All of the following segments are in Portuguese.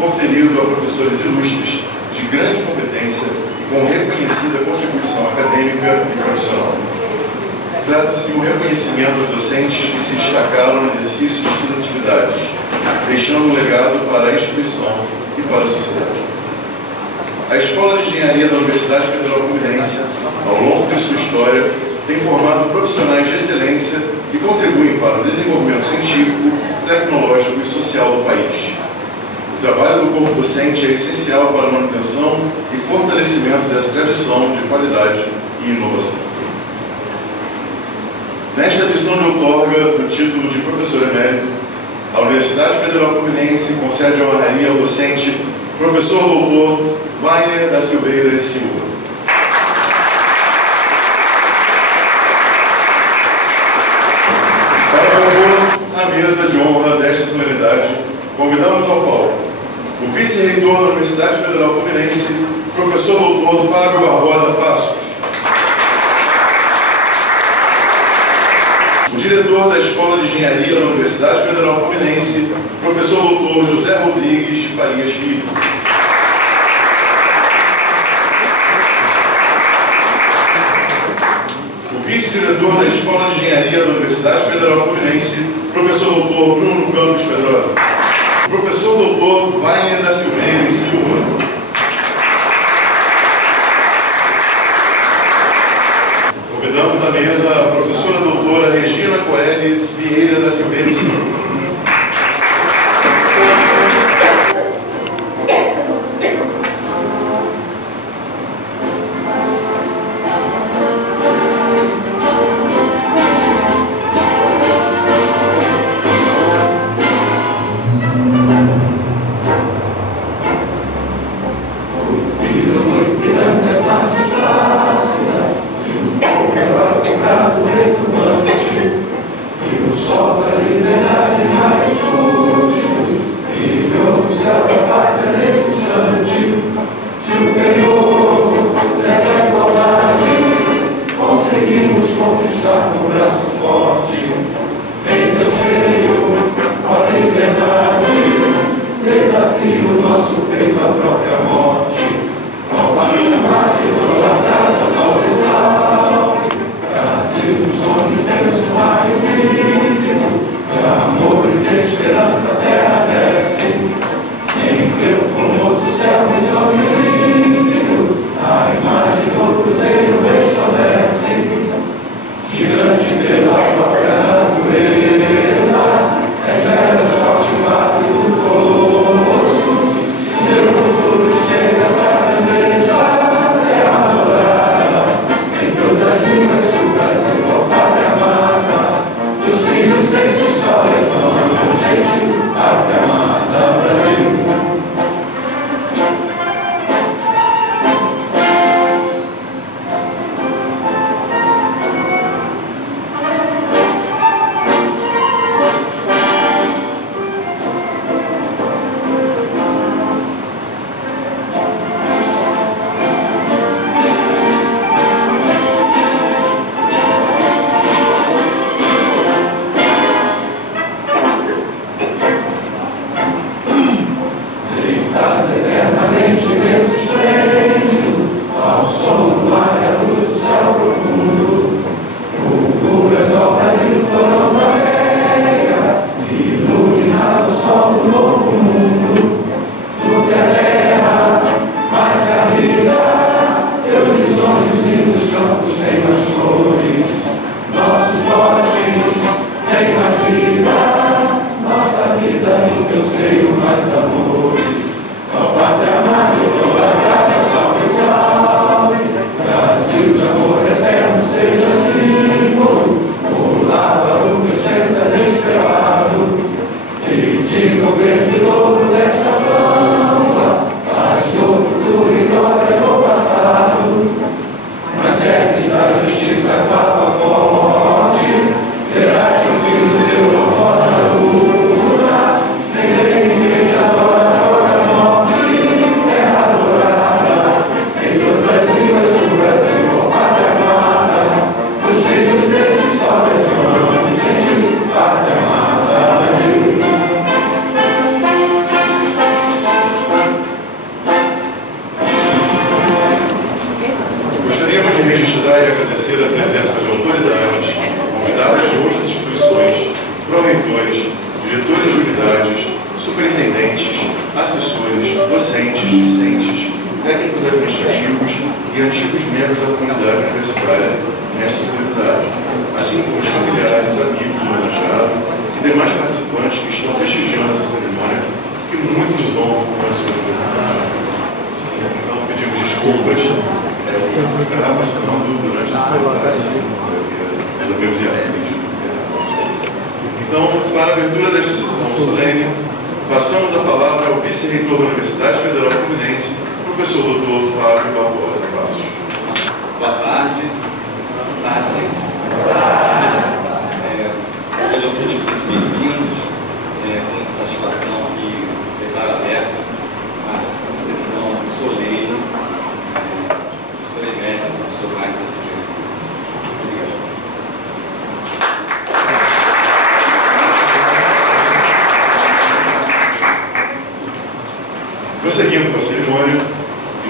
conferido a professores ilustres de grande competência e com reconhecida contribuição acadêmica e profissional. Trata-se de um reconhecimento aos docentes que se destacaram no exercício de suas atividades, deixando um legado para a instituição e para a sociedade. A Escola de Engenharia da Universidade Federal Fluminense, ao longo de sua história, tem formado profissionais de excelência que contribuem para o desenvolvimento científico, tecnológico e social do país. O trabalho do corpo docente é essencial para a manutenção e fortalecimento dessa tradição de qualidade e inovação. Nesta edição de outorga do título de professor emérito, a Universidade Federal Fluminense concede a honraria ao docente professor doutor Wagner da Silveira e Silva. Para compor a mesa de honra desta solenidade, convidamos ao palco o vice-reitor da Universidade Federal Fluminense, professor doutor Fábio Barbosa Passos, o diretor da Escola de Engenharia da Universidade Federal Fluminense, professor doutor José Rodrigues de Farias Filho, o vice-diretor da Escola de Engenharia da Universidade Federal Fluminense, professor doutor Bruno Campos Pedrosa, o professor doutor Wagner da Silveira e Silva, convidamos à mesa a professora doutora Regina Coeles Vieira da Silveira e Silva. Deus docentes, discentes, técnicos administrativos e antigos membros da comunidade universitária nesta solenidade, assim como os familiares, amigos do homenageado e demais participantes que estão prestigiando essa cerimônia, que muito nos honram com as suas presenças. Então, pedimos desculpas pela passando durante a solenidade. Resolvemos ir à Então, para a abertura desta sessão solene, passamos a palavra ao vice-reitor da Universidade Federal Fluminense, professor Dr. Fábio Barbosa Passos. Boa tarde. Boa tarde, gente. Boa tarde. Sejam todos muito bem-vindos. Com muita satisfação aqui, declaro aberta a sessão solene do professor emérito, professor Marcos Assis. Obrigado. Prosseguindo com a cerimônia,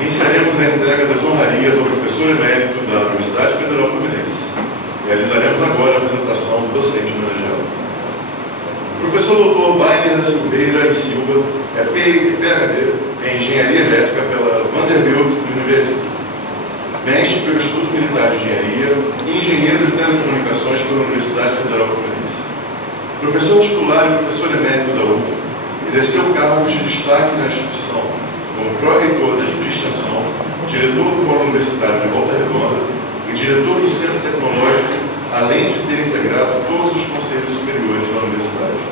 iniciaremos a entrega das honrarias ao professor emérito da Universidade Federal Fluminense. Realizaremos agora a apresentação do docente homenageado. O professor Dr. Bainer da Silveira e Silva é PhD em Engenharia Elétrica pela Vanderbilt University, mestre pelo Instituto Militar de Engenharia e engenheiro de telecomunicações pela Universidade Federal Fluminense. Professor titular e professor emérito da UF, exerceu cargos de destaque na instituição, como pró-reitor de extensão, diretor do Polo Universitário de Volta Redonda e diretor do Centro Tecnológico, além de ter integrado todos os conselhos superiores da universidade.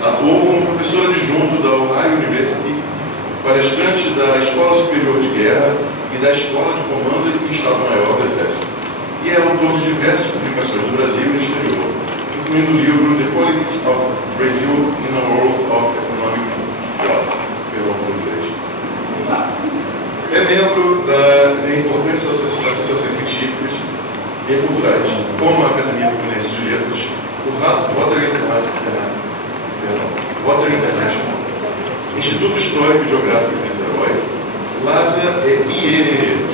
Atuou como professor adjunto da Ohio University, palestrante da Escola Superior de Guerra e da Escola de Comando e Estado-Maior do Exército, e é autor de diversas publicações no Brasil e no exterior, incluindo o livro The Politics of Brazil in a World of Economic Growth, pelo inglês. É membro de importantes associações científicas e culturais, como a Academia Fluminense de Letras, o Rotary International, Instituto Histórico e Geográfico de Niterói, LASA e IEE.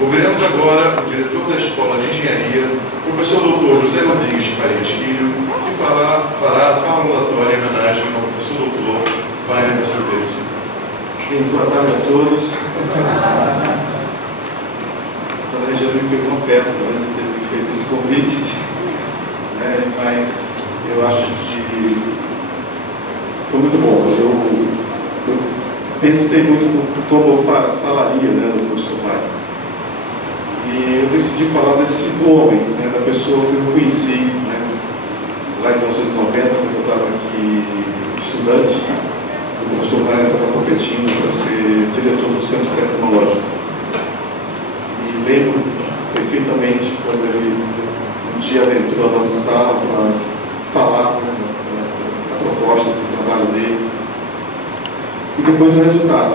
Ouviremos agora o diretor da Escola de Engenharia, professor Dr. José Rodrigues de Farias Filho, que fará a fala rogatória em homenagem ao professor Dr. Bainer da Silveira. Boa tarde a todos. A região me pegou uma peça, de ter feito esse convite, mas eu acho que foi muito bom. Eu pensei muito como eu falaria do professor Bainer. E eu decidi falar desse homem, da pessoa que eu conheci lá em 1990, quando eu estava aqui estudante. O professor Bainer estava competindo para ser diretor do Centro Tecnológico. E lembro perfeitamente quando ele um dia adentrou a nossa sala para falar da proposta do trabalho dele. E depois do resultado.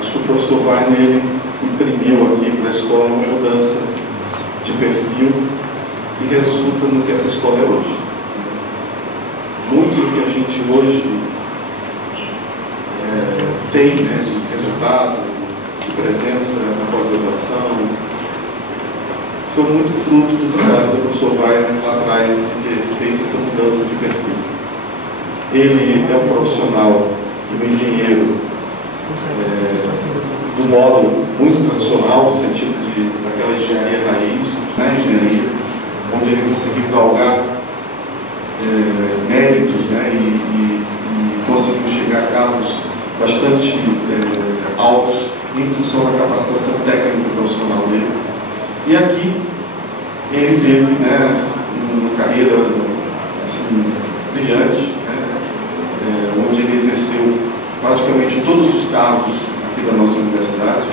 Acho que o professor Bainer imprimiu aqui para a escola uma mudança de perfil que resulta no que essa escola é hoje. Muito do que a gente hoje tem de resultado, de presença na pós-graduação, foi muito fruto do trabalho do professor Bainer lá atrás de ter feito essa mudança de perfil. Ele é um profissional, um engenheiro, do modo muito tradicional, no sentido daquela engenharia raiz, engenharia, onde ele conseguiu galgar méritos e conseguiu chegar a cargos bastante altos em função da capacitação técnica e profissional dele. E aqui ele teve uma carreira assim, brilhante, onde ele exerceu praticamente todos os cargos aqui da nossa universidade.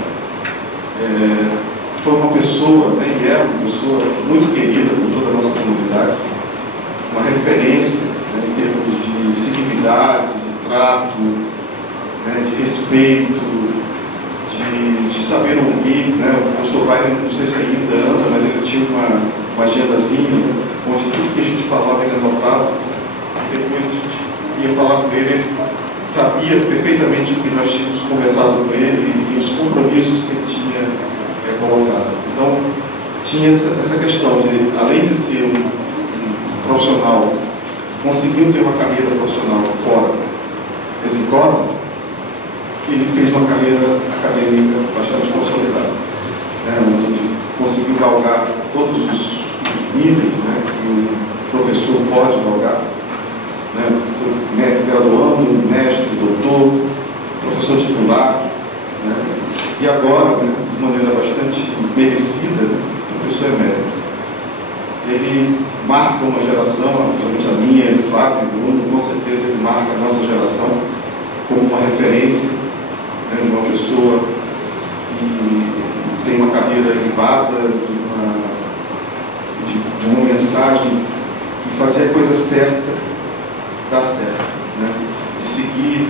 Foi uma pessoa, e é uma pessoa muito querida por toda a nossa comunidade, uma referência em termos de civilidade, de trato, de respeito, de saber ouvir. O professor Bainer, não sei se ainda anda, mas ele tinha uma agendazinha, onde tudo que a gente falava ele anotava, e depois a gente ia falar com ele, sabia perfeitamente o que nós tínhamos conversado com ele e os compromissos que ele tinha colocado. Então, tinha essa questão de, além de ser um profissional conseguiu ter uma carreira profissional fora exitosa, ele fez uma carreira acadêmica bastante consolidada, onde conseguiu galgar todos os níveis, que o professor pode galgar, graduando, mestre, doutor, professor titular, e agora, de maneira bastante merecida, professor emérito. Ele marca uma geração, principalmente a minha, Flávio e Bruno, com certeza ele marca a nossa geração como uma referência, de uma pessoa que tem uma carreira elevada, de uma mensagem que fazer a coisa certa, dar certo, de seguir,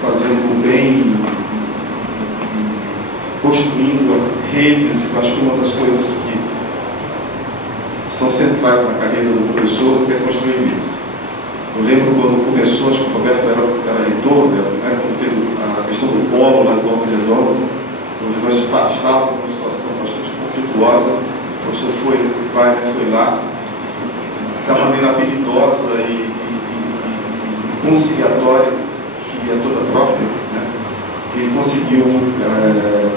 fazendo o bem, construindo redes. Eu acho que uma das coisas que são centrais na carreira do professor é construir isso. Eu lembro quando começou, acho que o Roberto era reitor, quando teve a questão do polo lá de Volta Redonda, onde nós estávamos numa situação bastante conflituosa. O professor foi lá, da maneira habilidosa e conciliatória, que é toda própria, ele conseguiu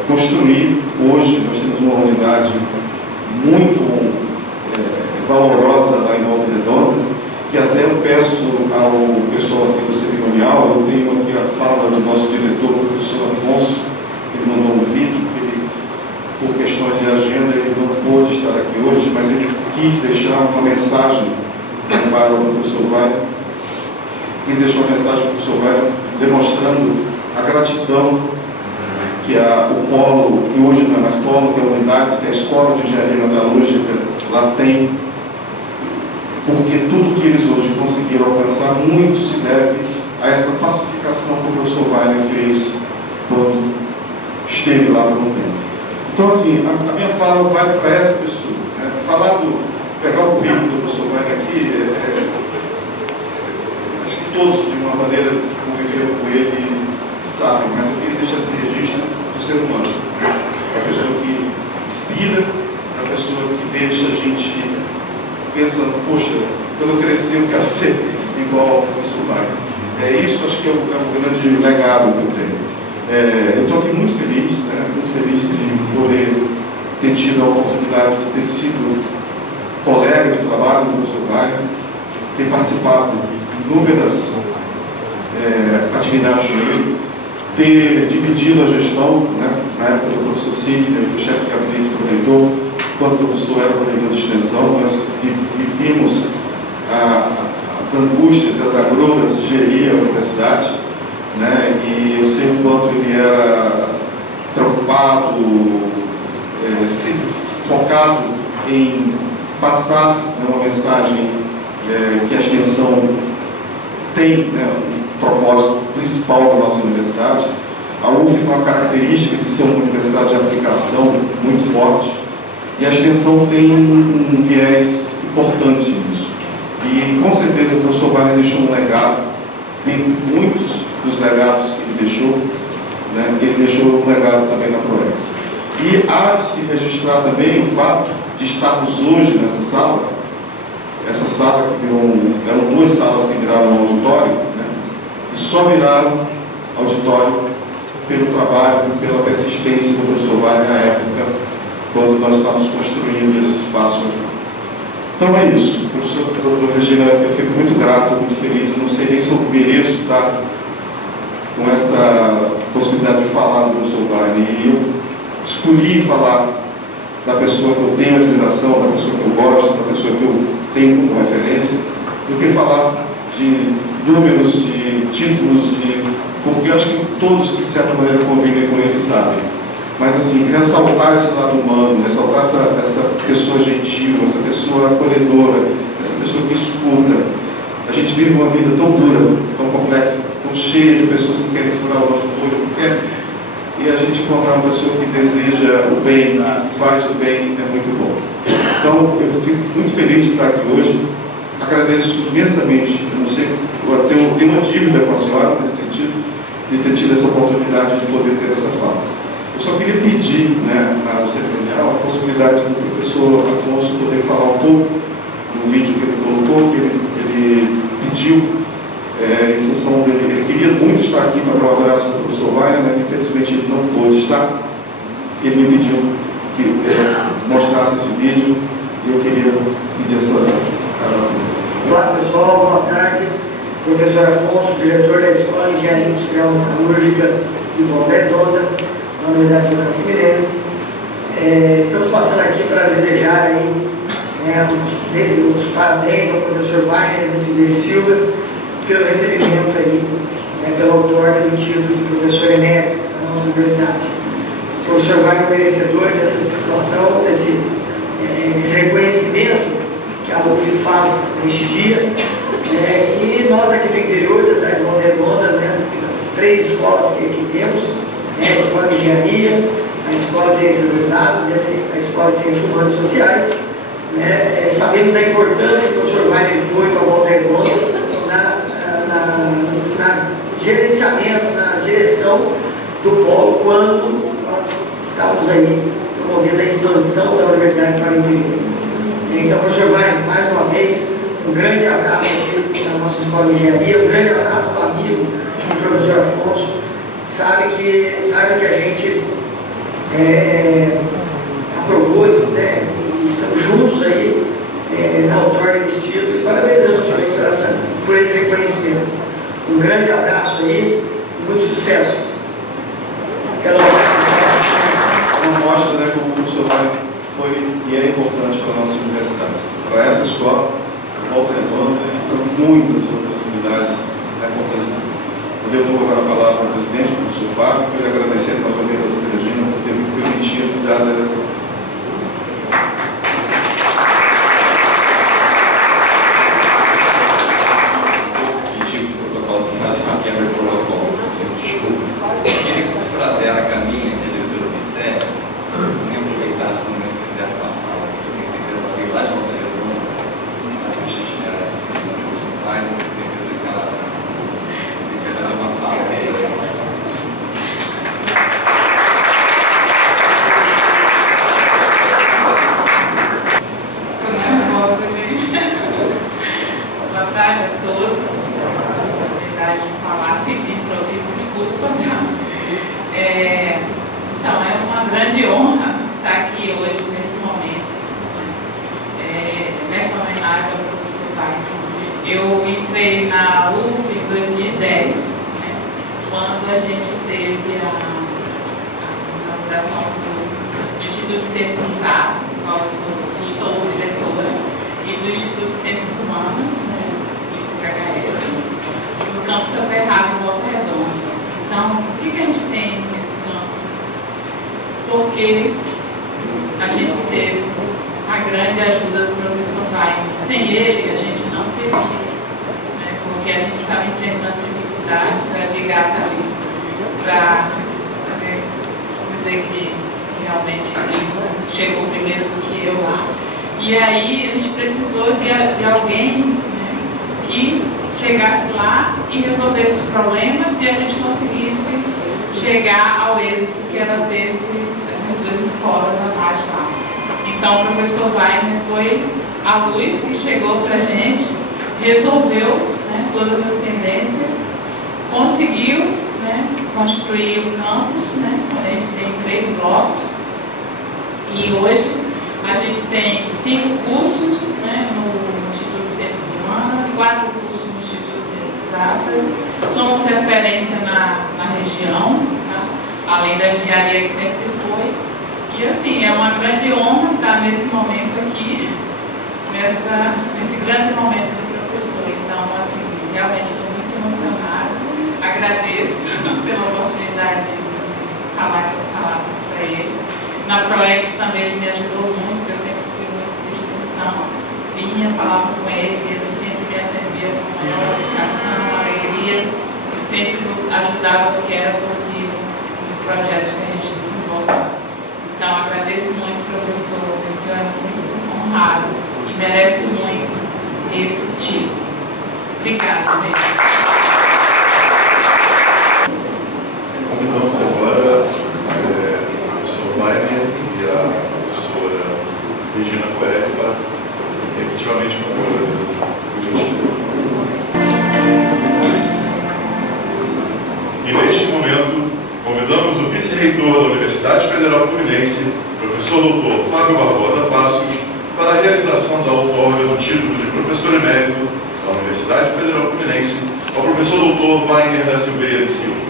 construir. Hoje nós temos uma unidade muito valorosa lá em Volta Redonda, que até eu peço ao pessoal aqui do cerimonial, eu tenho aqui a fala do nosso diretor, o professor Afonso, que ele mandou um vídeo, que ele, por questões de agenda, ele não pôde estar aqui hoje, mas ele quis deixar uma mensagem para o professor Wagner, demonstrando a gratidão que o polo, que hoje não é mais polo, que é a unidade, que a Escola de Engenharia Metalúrgica lá tem, porque tudo que eles hoje conseguiram alcançar muito se deve a essa pacificação que o professor Wagner fez quando esteve lá por um tempo. Então, assim, a minha fala vai para essa pessoa. Pegar o currículo do professor Wagner aqui, acho que todos, de uma maneira que conviveram com ele, sabem, mas eu queria deixar esse registro do ser humano. A pessoa que inspira, a pessoa que deixa a gente pensando, poxa, quando eu cresci eu quero ser igual ao professor Wagner. Isso acho que é o grande legado que eu tenho. Eu estou aqui muito feliz de poder ter tido a oportunidade de ter sido colega de trabalho do professor Wagner, ter participado de inúmeras atividades com ele, ter dividido a gestão, na época do professor Sidney, eu fui chefe de gabinete do reitor, quando o professor era coordenador de extensão, nós vivíamos as angústias, as agruras de gerir a universidade, e eu sei o quanto ele era preocupado, sempre focado em passar uma mensagem que a extensão tem, um propósito principal da nossa universidade. A UF tem uma característica de ser uma universidade de aplicação muito forte, e a extensão tem um viés importante nisso. E com certeza o professor Wagner deixou um legado, dentre muitos dos legados que ele deixou, ele deixou um legado também na ProEx. E há de se registrar também o fato de estarmos hoje nessa sala, essa sala que eram duas salas que viraram um auditório, e só viraram auditório pelo trabalho, pela persistência do professor Wagner na época, quando nós estávamos construindo esse espaço aqui. Então é isso, professor Regina, eu fico muito grato, muito feliz, eu não sei nem se eu mereço estar com essa possibilidade de falar do professor Wagner, e eu escolhi falar da pessoa que eu tenho admiração, da pessoa que eu gosto, da pessoa que eu tenho como referência, do que falar de números, de títulos, porque eu acho que todos que de certa maneira convivem com ele sabem. Mas assim, ressaltar esse lado humano, ressaltar essa pessoa gentil, essa pessoa acolhedora, essa pessoa que escuta. A gente vive uma vida tão dura, tão complexa, tão cheia de pessoas que querem furar o nosso olho, e a gente encontrar uma pessoa que deseja o bem, faz o bem, é muito bom. Então, eu fico muito feliz de estar aqui hoje. Agradeço imensamente, eu não sei, eu tenho uma dívida com a senhora nesse sentido, de ter tido essa oportunidade de poder ter essa fala. Eu só queria pedir ao cerimonial a possibilidade do professor Afonso poder falar um pouco no vídeo que ele colocou, que ele ele pediu, em função dele, ele queria muito estar aqui para dar um abraço para o professor Wagner, mas infelizmente ele não pôde estar. Ele me pediu que eu mostrasse esse vídeo e eu queria pedir essa... Olá pessoal, boa tarde. Professor Afonso, diretor da Escola de Engenharia Industrial Metalúrgica de Volta Redonda, na Universidade Federal Fluminense. Estamos passando aqui para desejar aí, os parabéns ao professor Wagner de Silva pelo recebimento aí, pela outorga do título de professor emérito da nossa universidade. O professor Wagner é merecedor dessa situação, desse reconhecimento que a UF faz neste dia, e nós aqui do interior da cidade de Volta Redonda, as 3 escolas que aqui temos, a Escola de Engenharia, a Escola de Ciências Exatas e a Escola de Ciências Humanas e Sociais, sabendo da importância que o professor Wagner foi para Volta Redonda na gerenciamento, na direção do polo, quando nós estávamos aí promovendo a expansão da universidade para o interior. Então, professor Wagner, mais uma vez, um grande abraço aqui na nossa Escola de Engenharia, um grande abraço para o amigo do professor Afonso. Sabe que a gente aprovou isso, estamos juntos aí na outorga desse título e parabenizando o senhor por esse reconhecimento. Um grande abraço aí e muito sucesso. Uma mostra, como o professor Wagner foi e é importante para a nossa universidade. Para essa escola, Volta Redonda e para muitas outras unidades da importância. Eu devolvo agora a palavra ao presidente, ao professor Fábio, e agradecer novamente a doutora Regina por ter me permitido ajudar a direção. Então, é uma grande honra estar aqui hoje, nesse momento, nessa homenagem ao professor Wagner. Eu entrei na UF em 2010, quando a gente teve a inauguração do Instituto de Ciências Exatas, eu estou diretora, e do Instituto de Ciências Humanas, do ICHS, no campus Aterrado em Volta Redonda. Então, o que a gente tem nesse campo? Porque a gente teve a grande ajuda do professor Wagner. Sem ele, a gente não teria, porque a gente estava enfrentando dificuldades de gás ali, para dizer que realmente ele chegou primeiro do que eu lá. E aí a gente precisou de alguém que chegasse lá e resolver os problemas e a gente conseguisse chegar ao êxito que era ter essas 2 escolas a mais lá. Então o professor Wagner foi a luz que chegou para a gente, resolveu todas as pendências, conseguiu construir o campus, a gente tem 3 blocos e hoje a gente tem 5 cursos no Instituto de Ciências Humanas, 4 cursos no Instituto de Ciências Exatas, somos referência na região, além da engenharia que sempre foi. E assim, é uma grande honra estar nesse momento aqui, nesse grande momento do professor. Então, assim, realmente estou muito emocionada, agradeço pela oportunidade de falar essas palavras para ele. Na ProEx também ele me ajudou muito, porque eu sempre fui muito de extensão, vinha, falava com ele, ele sempre me atendia com maior educação, alegria, e sempre ajudava o que era possível nos projetos que a gente desenvolve. Então, agradeço muito, professor, o senhor é muito honrado e merece muito esse título. Obrigada, gente. Convidamos agora o professor Wagner e a professora Regina Coelho para efetivamente concluir a mesa. vice-reitor da Universidade Federal Fluminense, professor doutor Fábio Barbosa Passos, para a realização da outorga do título de professor emérito da Universidade Federal Fluminense ao professor doutor Wagner da Silveira de Silva.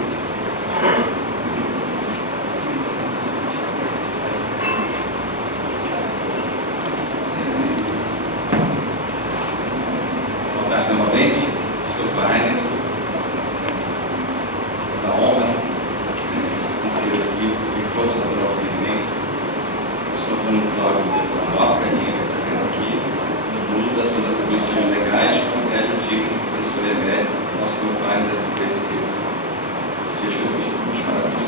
Novamente, sou Wagner, da honra de ser aqui reitor da Federal Fluminense. Estou falando do órgão da nota, quem representa aqui, no uso das suas atribuições legais, concede o título de professor emérito ao nosso Wagner da Silveira de Silva. Seja meus parabéns.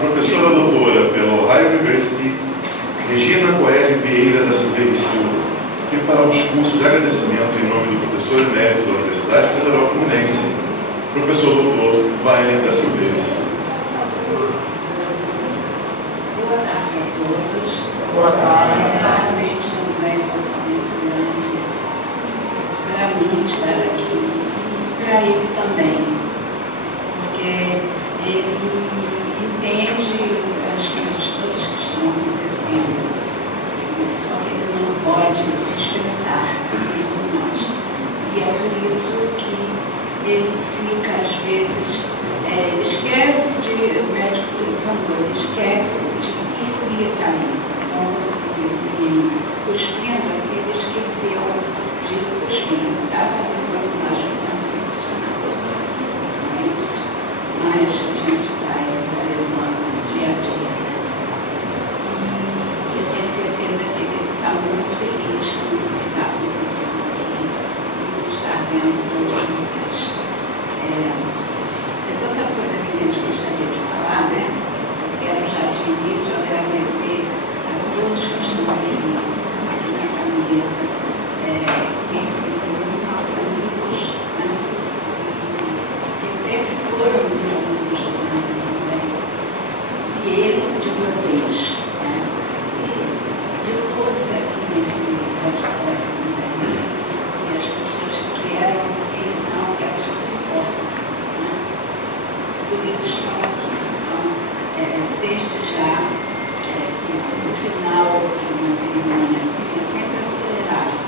Professora doutora pela Ohio University, Regina Coelho Vieira da Silveira e Silva, que fará um discurso de agradecimento em nome do professor emérito da Universidade Federal Fluminense, professor doutor Wagner da Silveira e Silva. Boa tarde a todos. Boa tarde. Realmente um reconhecimento grande para mim estar aqui e para ele também, porque ele entende as coisas todas que estão acontecendo, só que ele não pode se expressar assim como nós. E é por isso que ele fica, às vezes, esquece de, o médico falou, ele esquece de engolir saliva. Então, eu preciso vir cuspindo, porque ele esqueceu de cuspir. Está salivando mais emocional. Não é isso? Mas a gente vai levando dia a dia. E eu tenho certeza que ele está muito feliz com o que está acontecendo aqui e está vendo todos vocês. É tanta coisa que a gente gostaria de falar, né? Quero já de início agradecer a todos que estão aqui nessa mesa, têm sido amigos, né? Que sempre foram amigos do também. E ele de vocês, né? E de todos aqui nesse auditório também. E as pessoas que eram, que são, que elas se importam, né? Por isso estão aqui. Então, desde já, que no final de uma cerimônia assim é sempre acelerado.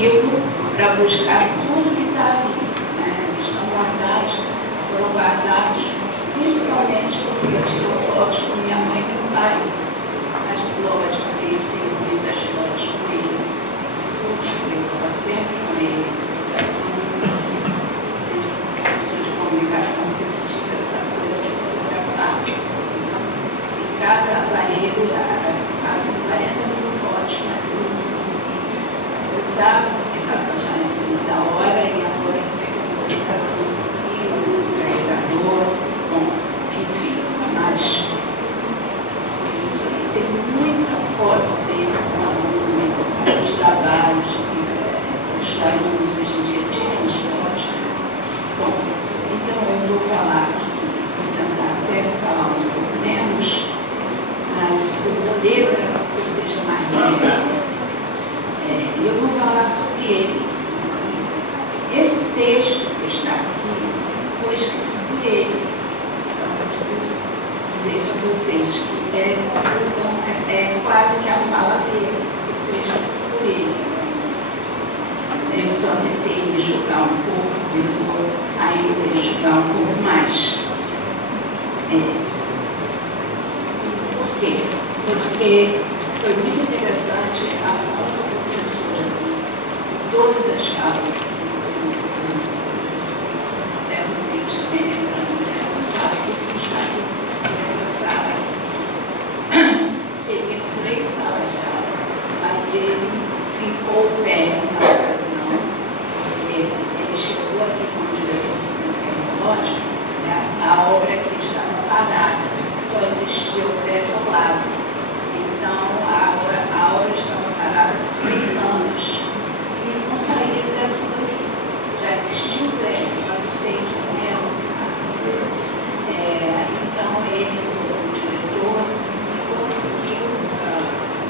livro para buscar tudo que está ali. Né? Estão guardados, foram guardados, principalmente porque eu tiro fotos com minha mãe e meu pai. Mas, lógico, eles têm muitas fotos com ele. Eu estava sempre com ele. Pessoa de comunicação sempre tive essa coisa de fotografar. E cada aparelho passa 40 mil fotos, mas eu não consegui acessar, porque estava já em cima da hora, e agora eu consegui o carregador, bom, enfim, mas isso aí tem muita foto dele com os trabalhos, os alunos hoje em dia tiram as fotos. Bom, então eu vou falar aqui, vou tentar até falar um pouco menos, mas eu vou ler para que seja mais breve. Eu vou falar sobre ele. Esse texto que está aqui foi escrito por ele. Então, eu preciso dizer isso a vocês, que é quase que a fala dele, que foi escrito por ele. Eu só tentei enxugar um pouco, vou ainda enxugar um pouco mais. Por quê? Porque foi muito interessante a fala do professor aqui, todas as falas aqui, certamente também lembrando dessa sala, que isso está aqui, nessa sala aqui. Seriam 3 salas de aula, mas ele ficou pé na ocasião. Ele chegou aqui como diretor do Centro Tecnológico, né? A obra aqui estava parada, só existia o prédio ao lado. Então, a obra estava parada por 6 anos e não saía daquilo ali. Já existia o prédio, mas 6 anos e nada. Então, ele entrou como diretor e conseguiu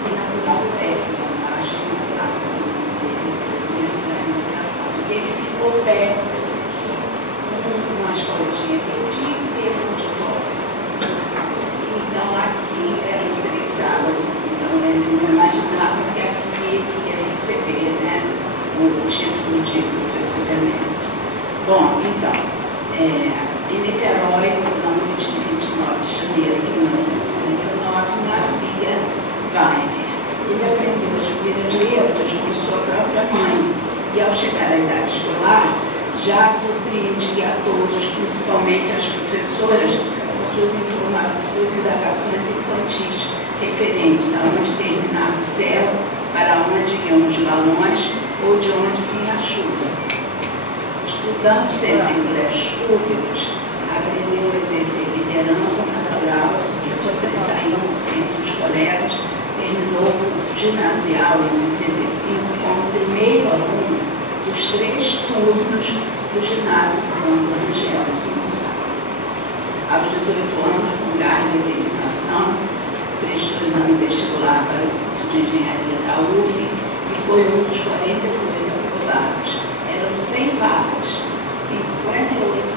inaugurar o prédio, acho que lá da inauguração. Ele ficou perto aqui, uma escolinha que eu tinha que ter de volta. Então, aqui eram 3 salas, então ele não imaginava que aqui ele ia receber, né, o título de professoramento. Bom, então, em Niterói, no ano de 29 de janeiro de 1949, nascia Weiner. Ele aprendeu as primeiras letras com sua própria mãe e, ao chegar à idade escolar, já surpreendia a todos, principalmente as professoras, suas indagações infantis referentes a onde terminava o céu, para onde iam os balões ou de onde vinha a chuva. Estudando sempre em colégios públicos, aprendeu a exercer liderança natural e sobressaindo entre os colegas, terminou o curso ginasial em 65 como primeiro aluno dos 3 turnos do ginásio do Banco Rangel em São Gonçalo. Aos 18 anos, com garra e determinação, prestou exame vestibular para o curso de engenharia da UF e foi um dos 42 aprovados. Eram 100 vagas, 58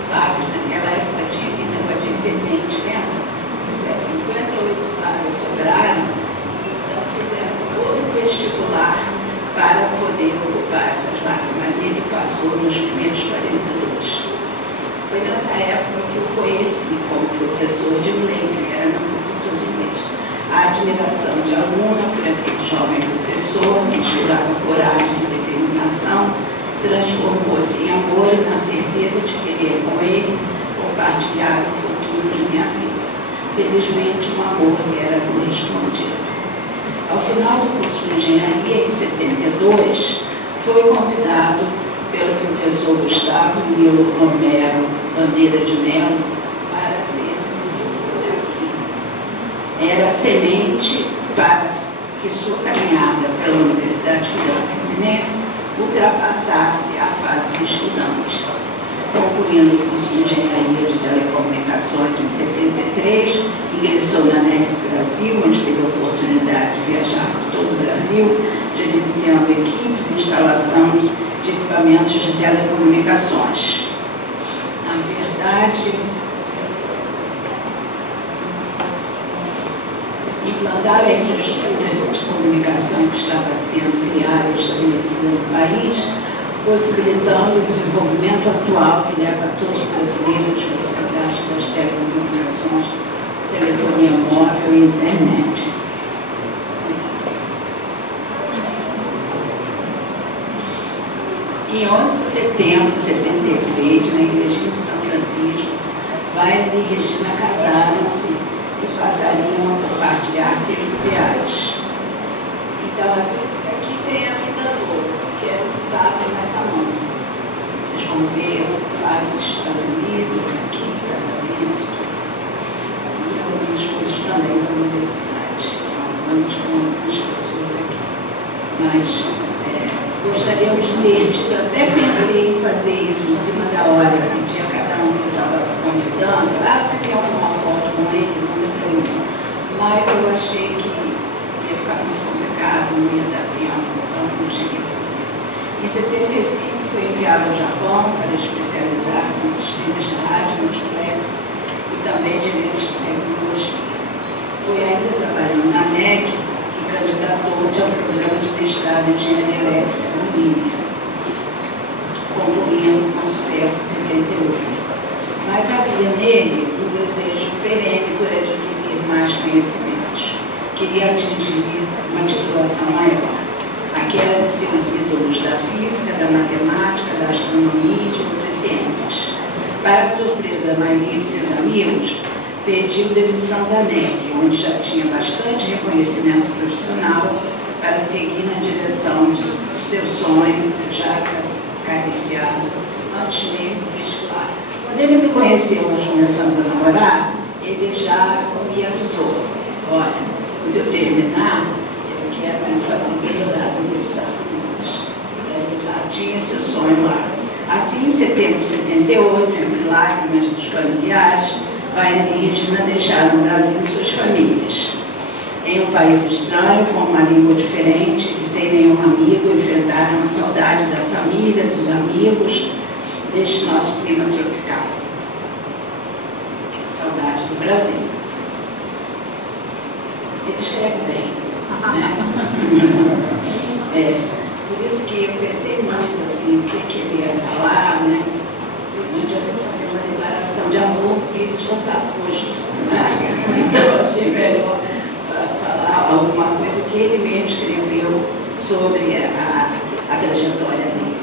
vagas naquela época tinha que negócio de excedente, lembra? Mas 58 vagas sobraram, então fizeram outro vestibular para poder ocupar essas vagas, mas ele passou nos primeiros 42. Foi nessa época que eu conheci como professor de inglês, ele era meu professor de inglês. A admiração de aluna por aquele jovem professor, que inspirava coragem e determinação, transformou-se em amor e na certeza de querer com ele compartilhar o futuro de minha vida. Felizmente, um amor que era correspondido. Ao final do curso de engenharia, em 72, foi convidado pelo professor Gustavo Nilo Romero Bandeira de Melo para ser esse mentor aqui. Era a semente para que sua caminhada pela Universidade Federal Fluminense ultrapassasse a fase de estudante. Concluindo o curso de Engenharia de Telecomunicações em 73, ingressou na NEC Brasil, onde teve a oportunidade de viajar por todo o Brasil, gerenciando equipes e instalação de equipamentos de telecomunicações. Na verdade, implantar a infraestrutura de comunicação que estava sendo criada e estabelecida no país, possibilitando o desenvolvimento atual que leva a todos os brasileiros a facilidade das telecomunicações, telefonia móvel e internet. Em 11 de setembro de 76, na Igrejinha de São Francisco, Wagner e Regina casaram-se e passariam a compartilhar seus ideais. Então, aqui tem a vida toda, que é o dado nessa mão. Vocês vão ver a fase dos Estados Unidos, aqui, casamento, e algumas coisas também da universidade. Algumas pessoas aqui. Mas gostaríamos de ler, eu até pensei em fazer isso em cima da hora, pedir a cada um que estava convidando, você quer alguma foto com ele, manda para mim. Mas eu achei que ia ficar muito complicado, não ia dar tempo, então não cheguei a fazer. Em 75 foi enviado ao Japão para especializar-se em sistemas de rádio multiplex e também de redes de tecnologia. Foi ainda trabalhando na NEC, candidatou-se ao programa de mestrado em engenharia elétrica no Línia, concluindo com sucesso em 78. Mas havia nele um desejo perene por adquirir mais conhecimentos. Queria atingir uma titulação maior, aquela de seus ídolos da física, da matemática, da astronomia e de outras ciências. Para a surpresa da maioria de seus amigos, pediu demissão da NEC, onde já tinha bastante reconhecimento profissional para seguir na direção de seu sonho, já acariciado antes mesmo do vestibular. Quando ele me conheceu, nós começamos a namorar, ele já me avisou: olha, quando eu terminar, eu quero fazer doutorado nos Estados Unidos. Ele já tinha esse sonho lá. Assim, em setembro de 78, entre lágrimas dos familiares, Wagner e Regina deixaram o Brasil e suas famílias. Em um país estranho, com uma língua diferente e sem nenhum amigo, enfrentaram a saudade da família, dos amigos, deste nosso clima tropical. A saudade do Brasil. Ele escreve bem, né? Por isso que eu pensei muito assim, o que ele ia falar, né? Podia fazer uma declaração de amor, porque isso já está posto, né? Então, achei melhor falar alguma coisa que ele mesmo escreveu sobre a trajetória dele.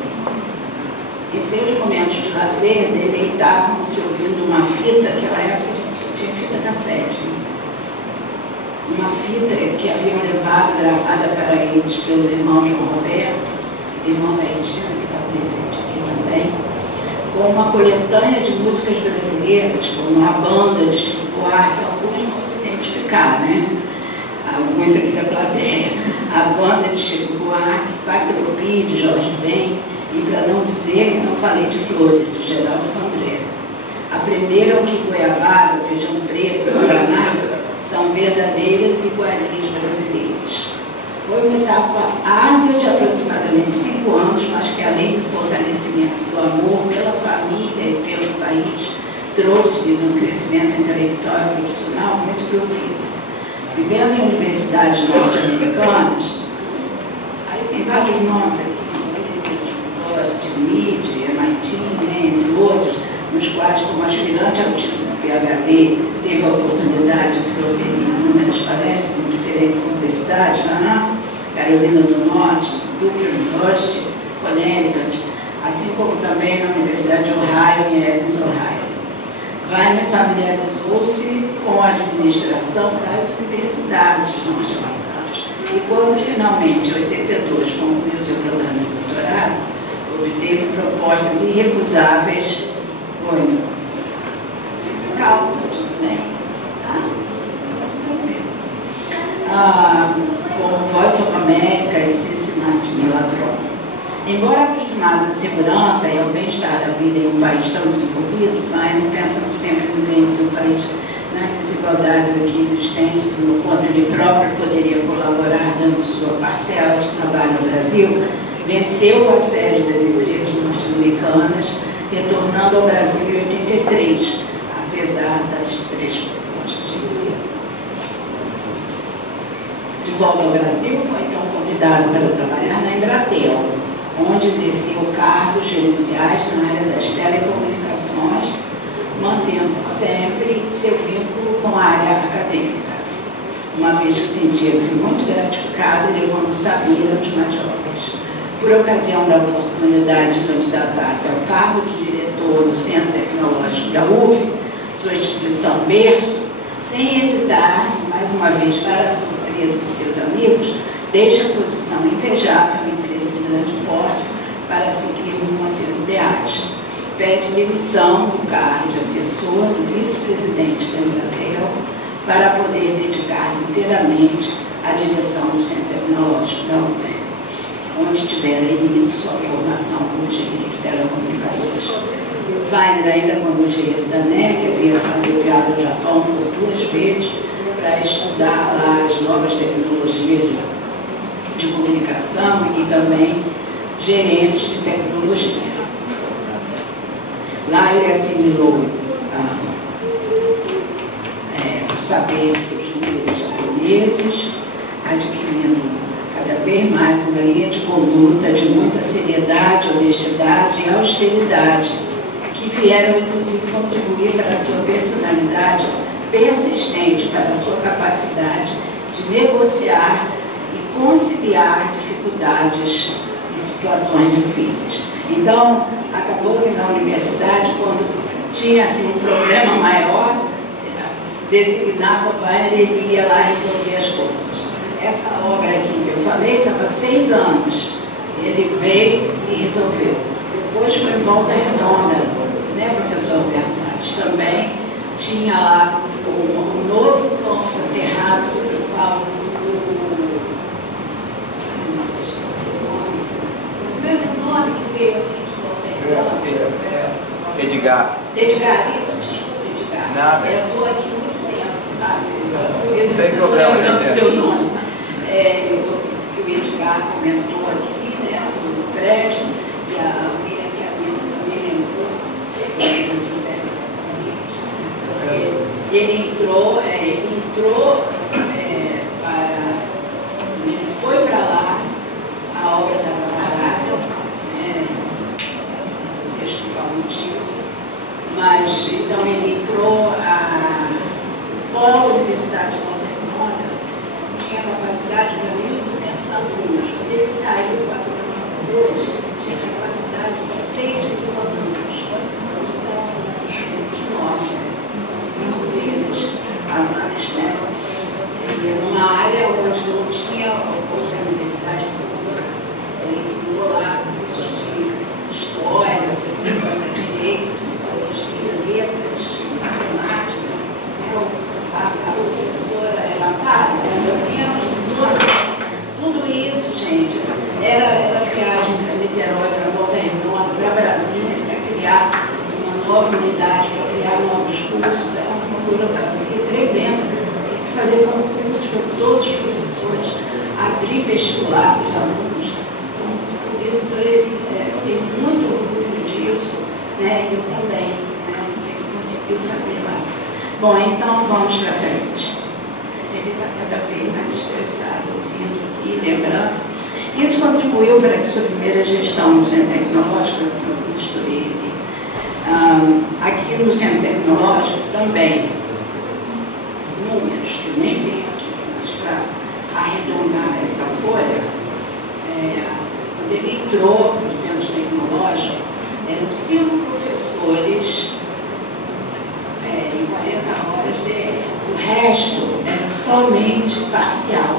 Em seus momentos de lazer, deleitavam-se ouvindo uma fita, naquela época a gente tinha fita cassete, né? Uma fita que haviam levado, gravada para eles pelo irmão João Roberto, irmão da Regina, que está presente aqui também, com uma coletânea de músicas brasileiras, como a banda de Chico Buarque, alguns vão se identificar, né? Alguns aqui da plateia, a banda de Chico Buarque, Patropi, de Jorge Ben, e para não dizer que não falei de Flores, de Geraldo Vandré. Aprenderam que goiabada, feijão preto, guaraná são verdadeiras iguarias brasileiras. Foi uma etapa árdua de aproximadamente 5 anos, mas que além do fortalecimento do amor pela família e pelo país, trouxe-lhes um crescimento intelectual e profissional muito profundo. Vivendo em universidades norte-americanas, aí tem vários nomes aqui, Boston, MIT, MIT, né, entre outros, nos quais, como aspirante ao título do PhD, teve a oportunidade de proferir inúmeras palestras em diferentes universidades, Carolina do Norte, Duke University, Connecticut, assim como também na Universidade de Ohio, em Athens, Ohio. Wagner familiarizou-se com a administração das universidades norte-americanas e quando finalmente, em 82, concluiu seu programa de doutorado, obteve propostas irrecusáveis. Oi, calma, tudo bem? Como Voice of America e Cincinnati Milagron. Embora acostumados à segurança e ao bem-estar da vida em um país tão desenvolvido, Wagner, pensando sempre no bem do seu país, nas desigualdades aqui existentes, no quanto ele próprio poderia colaborar dando sua parcela de trabalho no Brasil, venceu o assédio das empresas norte-americanas, retornando ao Brasil em 83, apesar das 3 propostas de governo. De volta ao Brasil, foi então convidado para trabalhar na Embratel, onde exerceu cargos gerenciais na área das telecomunicações, mantendo sempre seu vínculo com a área acadêmica, uma vez que sentia-se muito gratificado levando o saber aos mais jovens. Por ocasião da oportunidade de candidatar-se ao cargo de diretor do Centro Tecnológico da UF, sua instituição berço, sem hesitar, mais uma vez para a surpresa de seus amigos, deixa a posição invejável em empresa de grande porte para seguir rumo aos seus ideais. Pede demissão do cargo de assessor do vice-presidente da Embratel para poder dedicar-se inteiramente à direção do Centro Tecnológico da UF, onde tivera início sua formação como engenheiro de telecomunicações. Wagner, ainda como engenheiro da NEC, havia sido enviado ao Japão por 2 vezes para estudar lá as novas tecnologias de comunicação e também gerência de tecnologia. Lá ele assimilou os saberes seus líderes japoneses, adquirindo cada vez mais uma linha de conduta de muita seriedade, honestidade e austeridade, que vieram inclusive contribuir para a sua personalidade persistente, para a sua capacidade de negociar e conciliar dificuldades e situações difíceis. Então, acabou que na universidade, quando tinha assim, um problema maior, designava o Wagner, ele ia lá resolver as coisas. Essa obra aqui que eu falei estava há 6 anos. Ele veio e resolveu. Depois foi em Volta Redonda, né, professor Roberto Salles? Também tinha lá um novo campus aterrado sobre o qual o mesmo nome que veio aqui de Volta Redonda. Edgar. Edgar, isso, desculpa, Edgar. Nada. Eu estou aqui muito tensa, sabe? Sem problema. Lembrando o seu nome. O Edgar comentou aqui, né, no prédio, e alguém aqui a mesa também lembrou, ele entrou ele foi para lá, a obra estava parada, não sei explicar o motivo, mas então ele entrou, o polo Universidade de Volta Redonda tinha capacidade para 1.200 alunos. Quando ele saiu 4 anos depois, tinha capacidade de 6.000 alunos. São enormes, são 5 vezes a mais, né? E numa área onde não tinha outra universidade pública, ele criou lá cursos de história, física, direito, psicologia, letras, matemática. A professora, ela tudo isso, gente, era viagem para Niterói, para Volta Redonda, para Brasília, para criar uma nova unidade, para criar novos cursos. Era uma burocracia tremenda, tem que fazer concursos para todos os professores, abrir vestibular para os alunos. Então, por isso, ele teve muito orgulho disso, né? Eu também, né? Que conseguiu fazer lá. Bom, então vamos para frente. Ele está cada vez mais estressado, ouvindo aqui, lembrando. Isso contribuiu para que sua primeira gestão no Centro Tecnológico, eu misturei aqui no Centro Tecnológico também, números que eu nem tenho aqui, mas para arredondar essa folha, quando ele entrou no Centro Tecnológico, eram 5 professores em 40 horas de o resto era somente parcial.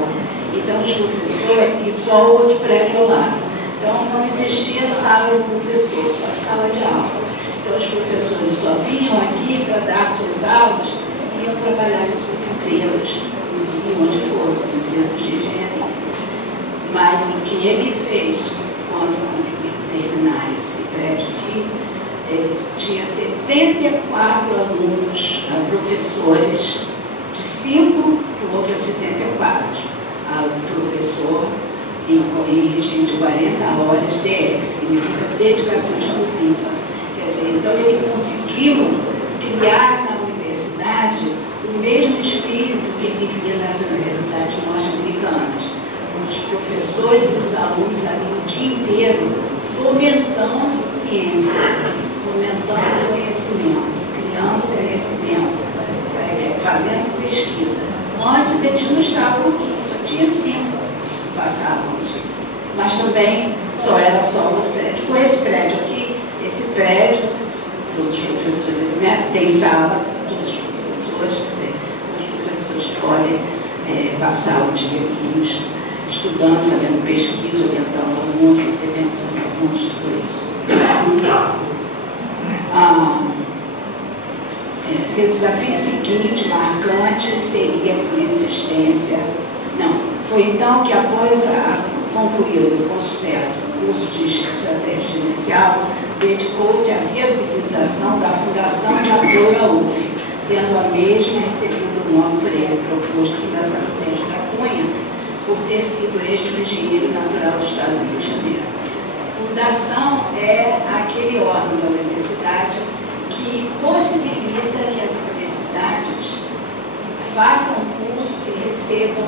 Então, os professores, e só o outro prédio ao lado. Então, não existia sala de professor, só sala de aula. Então, os professores só vinham aqui para dar suas aulas e iam trabalhar em suas empresas, e onde fossem, as empresas de engenharia. Mas o que ele fez, quando conseguiu terminar esse prédio aqui, ele tinha 74 alunos, professores, de 5 para o outro 74. Professor em regime de 40 horas, DEC, que significa dedicação exclusiva. Quer dizer, então ele conseguiu criar na universidade o mesmo espírito que ele via nas universidades norte-americanas. professores e os alunos ali o dia inteiro fomentando ciência, fomentando conhecimento, criando conhecimento, fazendo pesquisa. Antes eles não estavam aqui, só tinha 5 que passavam aqui. Mas também era só outro prédio. Com esse prédio aqui, esse prédio, todos os professores, né, tem sala, todos os professores, quer dizer, todos os professores podem passar o dia aqui estudando, fazendo pesquisa, orientando alunos, recebendo seus alunos, tudo isso. Seu desafio seguinte, marcante, seria a persistência. Não, foi então que após concluído com sucesso o curso de estratégia gerencial, dedicou-se à viabilização da Fundação de Apoio à UF, tendo a mesma recebido o nome por ele proposto Fundação Prêmio da Cunha, por ter sido este o engenheiro natural do Estado do Rio de Janeiro. Fundação é aquele órgão da universidade que possibilita que as universidades façam cursos e recebam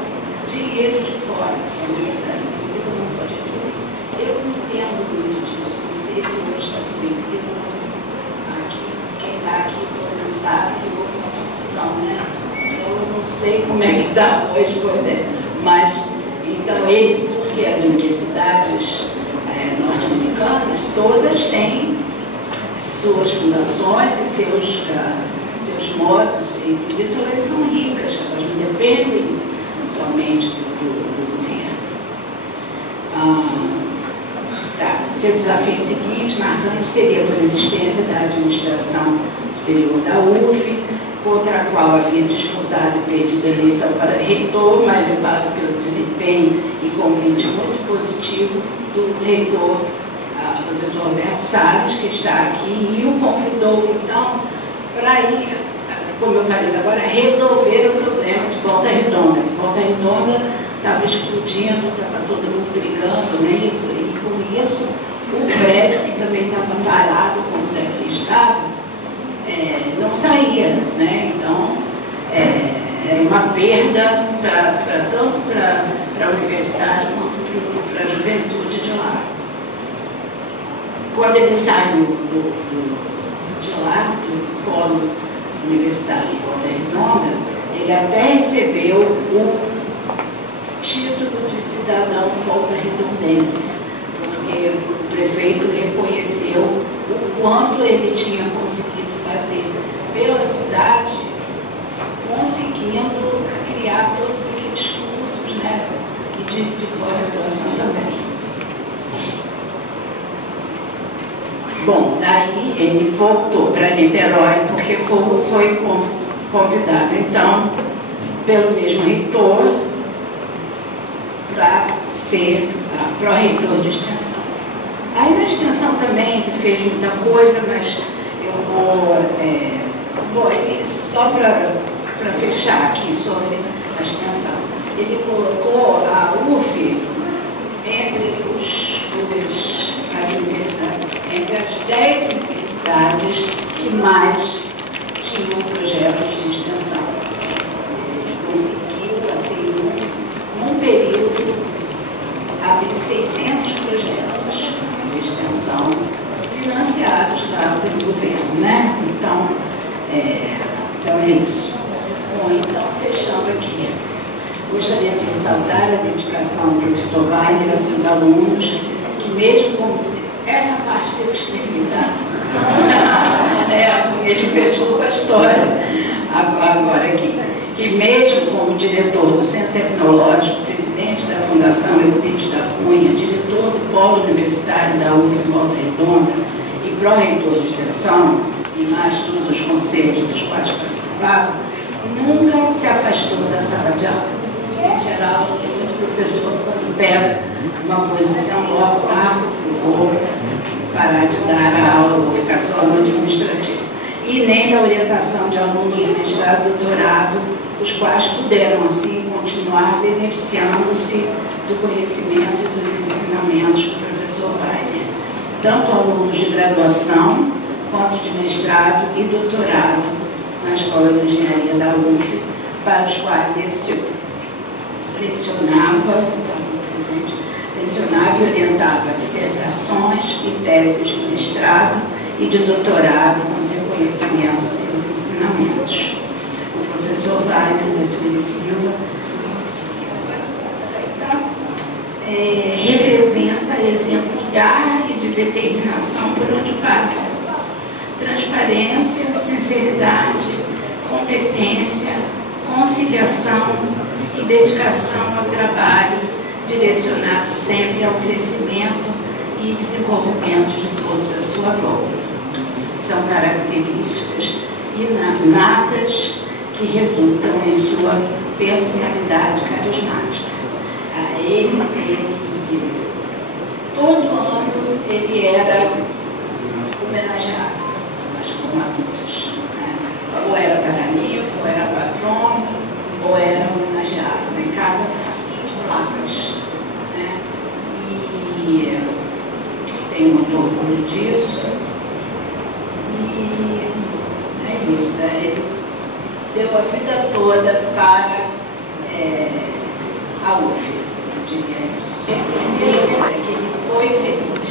dinheiro de fora. A universidade pública não pode receber. Eu não entendo muito disso, não sei se hoje está tudo bem, porque quem está aqui não sabe que houve uma confusão, né? Eu não sei como é que está hoje, pois é. Mas, então, porque as universidades norte-americanas, todas têm suas fundações e seus modos, e por isso elas são ricas, elas não dependem somente do governo. Seu desafio seguinte, marcante, seria por existência da administração superior da UF, contra a qual havia disputado e perdido a eleição para reitor, mas levado pelo desempenho e convite muito positivo do reitor, professor Alberto Salles, que está aqui, e o convidou, então, para ir, como eu falei agora, resolver o problema de Volta Redonda. Volta Redonda estava explodindo, estava todo mundo brigando, né? E com isso, o prédio, que também estava parado, como daqui estava, não saía, né? Então, é uma perda tanto para a universidade quanto para a juventude de lá. Quando ele saiu de lá, do polo universitário de Volta Redonda, ele até recebeu o título de cidadão volta-redondense, porque o prefeito reconheceu o quanto ele tinha conseguido fazer pela cidade, conseguindo criar todos aqueles cursos, né, e de pós-graduação também. Bom, daí ele voltou para Niterói porque foi convidado, então, pelo mesmo reitor para ser pró-reitor de extensão. Aí na extensão também ele fez muita coisa, mas eu vou só para fechar aqui sobre a extensão. Ele colocou a UF entre as universidades, entre as 10 universidades que mais tinham projetos de extensão. Ele conseguiu, assim, num período, abrir 600 projetos de extensão financiados lá pelo governo, né? Então é isso. Bom, então, fechando aqui. Gostaria de ressaltar a dedicação do professor Wagner a seus alunos, que mesmo com essa parte que eu escrevi, tá? Ele fechou a história agora aqui. Que mesmo como diretor do Centro Tecnológico, presidente da Fundação Euclides da Cunha, diretor do Polo Universitário da UF Volta Redonda e pró-reitor de extensão, e mais todos os conselhos dos quais participava, nunca se afastou da sala de aula. Em geral, tem muito professor quando pega uma posição logo, vou parar de dar a aula, vou ficar só no administrativo. E nem da orientação de alunos de mestrado e doutorado, os quais puderam, assim, continuar beneficiando-se do conhecimento e dos ensinamentos do professor Wagner. Tanto alunos de graduação, quanto de mestrado e doutorado na Escola de Engenharia da UF, para os quais lecionava, então, presente, lecionava e orientava dissertações e teses de mestrado e de doutorado com seu conhecimento e seus ensinamentos. O professor Wagner da Silva representa exemplo de garra e de determinação por onde passa. Transparência, sinceridade, competência, conciliação e dedicação ao trabalho, direcionado sempre ao crescimento e desenvolvimento de todos à sua volta. São características inatas que resultam em sua personalidade carismática. Todo ano ele era homenageado nas formaturas, né? Ou era paraninfo, ou era patrono, ou era homenageado. Em casa tem assim de placas, né? E tem muito orgulho disso. E é isso, ele deu a vida toda para a UF. Tenho certeza que ele foi feliz.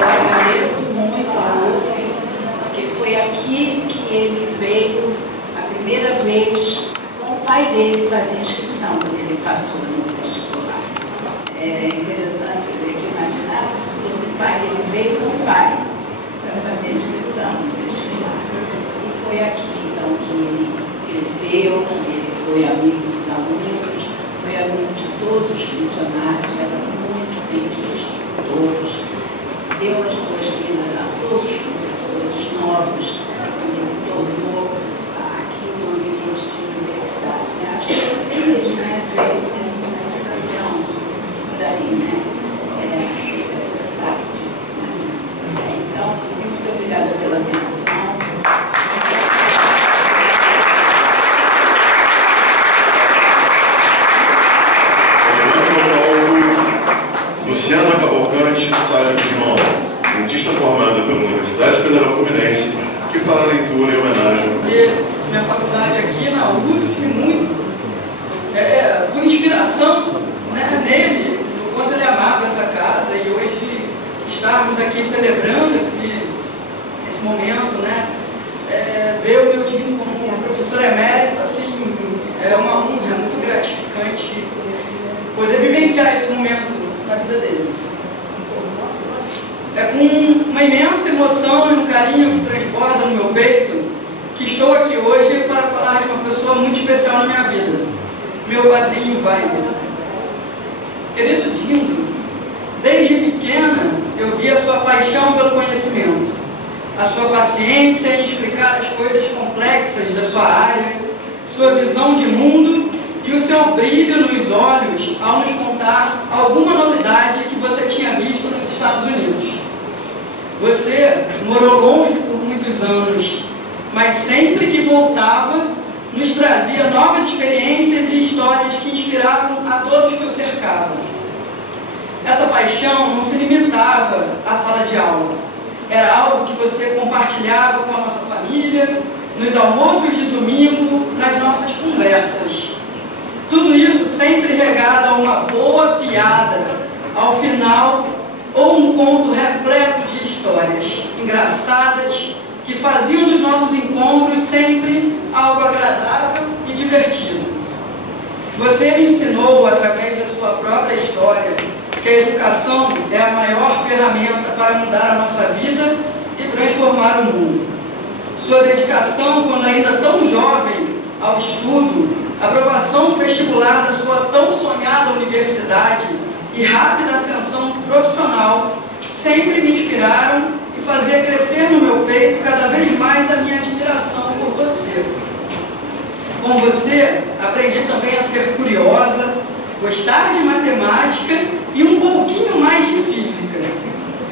Eu agradeço muito a UF, porque foi aqui que ele veio a primeira vez com o pai dele fazer inscrição, quando ele passou no vestibular. É interessante a gente imaginar, precisou do pai, ele veio com o pai para fazer inscrição no vestibular. E foi aqui, então, que ele cresceu, que ele foi amigo dos alunos, foi amigo de todos os funcionários, era muito bem quisto por todos, deu as boas-vindas a todos os professores novos, que ele tornou aqui um ambiente de universidade. Né? Acho que você mesmo, né, veio nessa ocasião, por aí, né? Você sabe disso, né? Então, muito obrigada pela atenção. Luciana Cavalcante Salles de Mão, dentista formada pela Universidade Federal Fluminense, que fará leitura em homenagem ao professor. Minha faculdade aqui na UF, muito por inspiração, né, nele, do quanto ele amava essa casa, e hoje estarmos aqui celebrando esse momento, né, ver o meu time como professor emérito, assim, é uma honra muito gratificante poder vivenciar esse momento na vida dele. É com uma imensa emoção e um carinho que transborda no meu peito que estou aqui hoje para falar de uma pessoa muito especial na minha vida, meu padrinho Wagner. Querido Dindo, desde pequena eu vi a sua paixão pelo conhecimento, a sua paciência em explicar as coisas complexas da sua área, sua visão de mundo e o seu brilho nos olhos ao nos contar alguma novidade que você tinha visto nos Estados Unidos. Você morou longe por muitos anos, mas sempre que voltava, nos trazia novas experiências e histórias que inspiravam a todos que o cercavam. Essa paixão não se limitava à sala de aula. Era algo que você compartilhava com a nossa família, nos almoços de domingo, nas nossas conversas. Tudo isso sempre regado a uma boa piada, ao final, ou um conto repleto de histórias engraçadas que faziam dos nossos encontros sempre algo agradável e divertido. Você me ensinou, através da sua própria história, que a educação é a maior ferramenta para mudar a nossa vida e transformar o mundo. Sua dedicação, quando ainda tão jovem, ao estudo, a aprovação vestibular da sua tão sonhada universidade e rápida ascensão profissional sempre me inspiraram e fazia crescer no meu peito cada vez mais a minha admiração por você. Com você, aprendi também a ser curiosa, gostar de matemática e um pouquinho mais de física.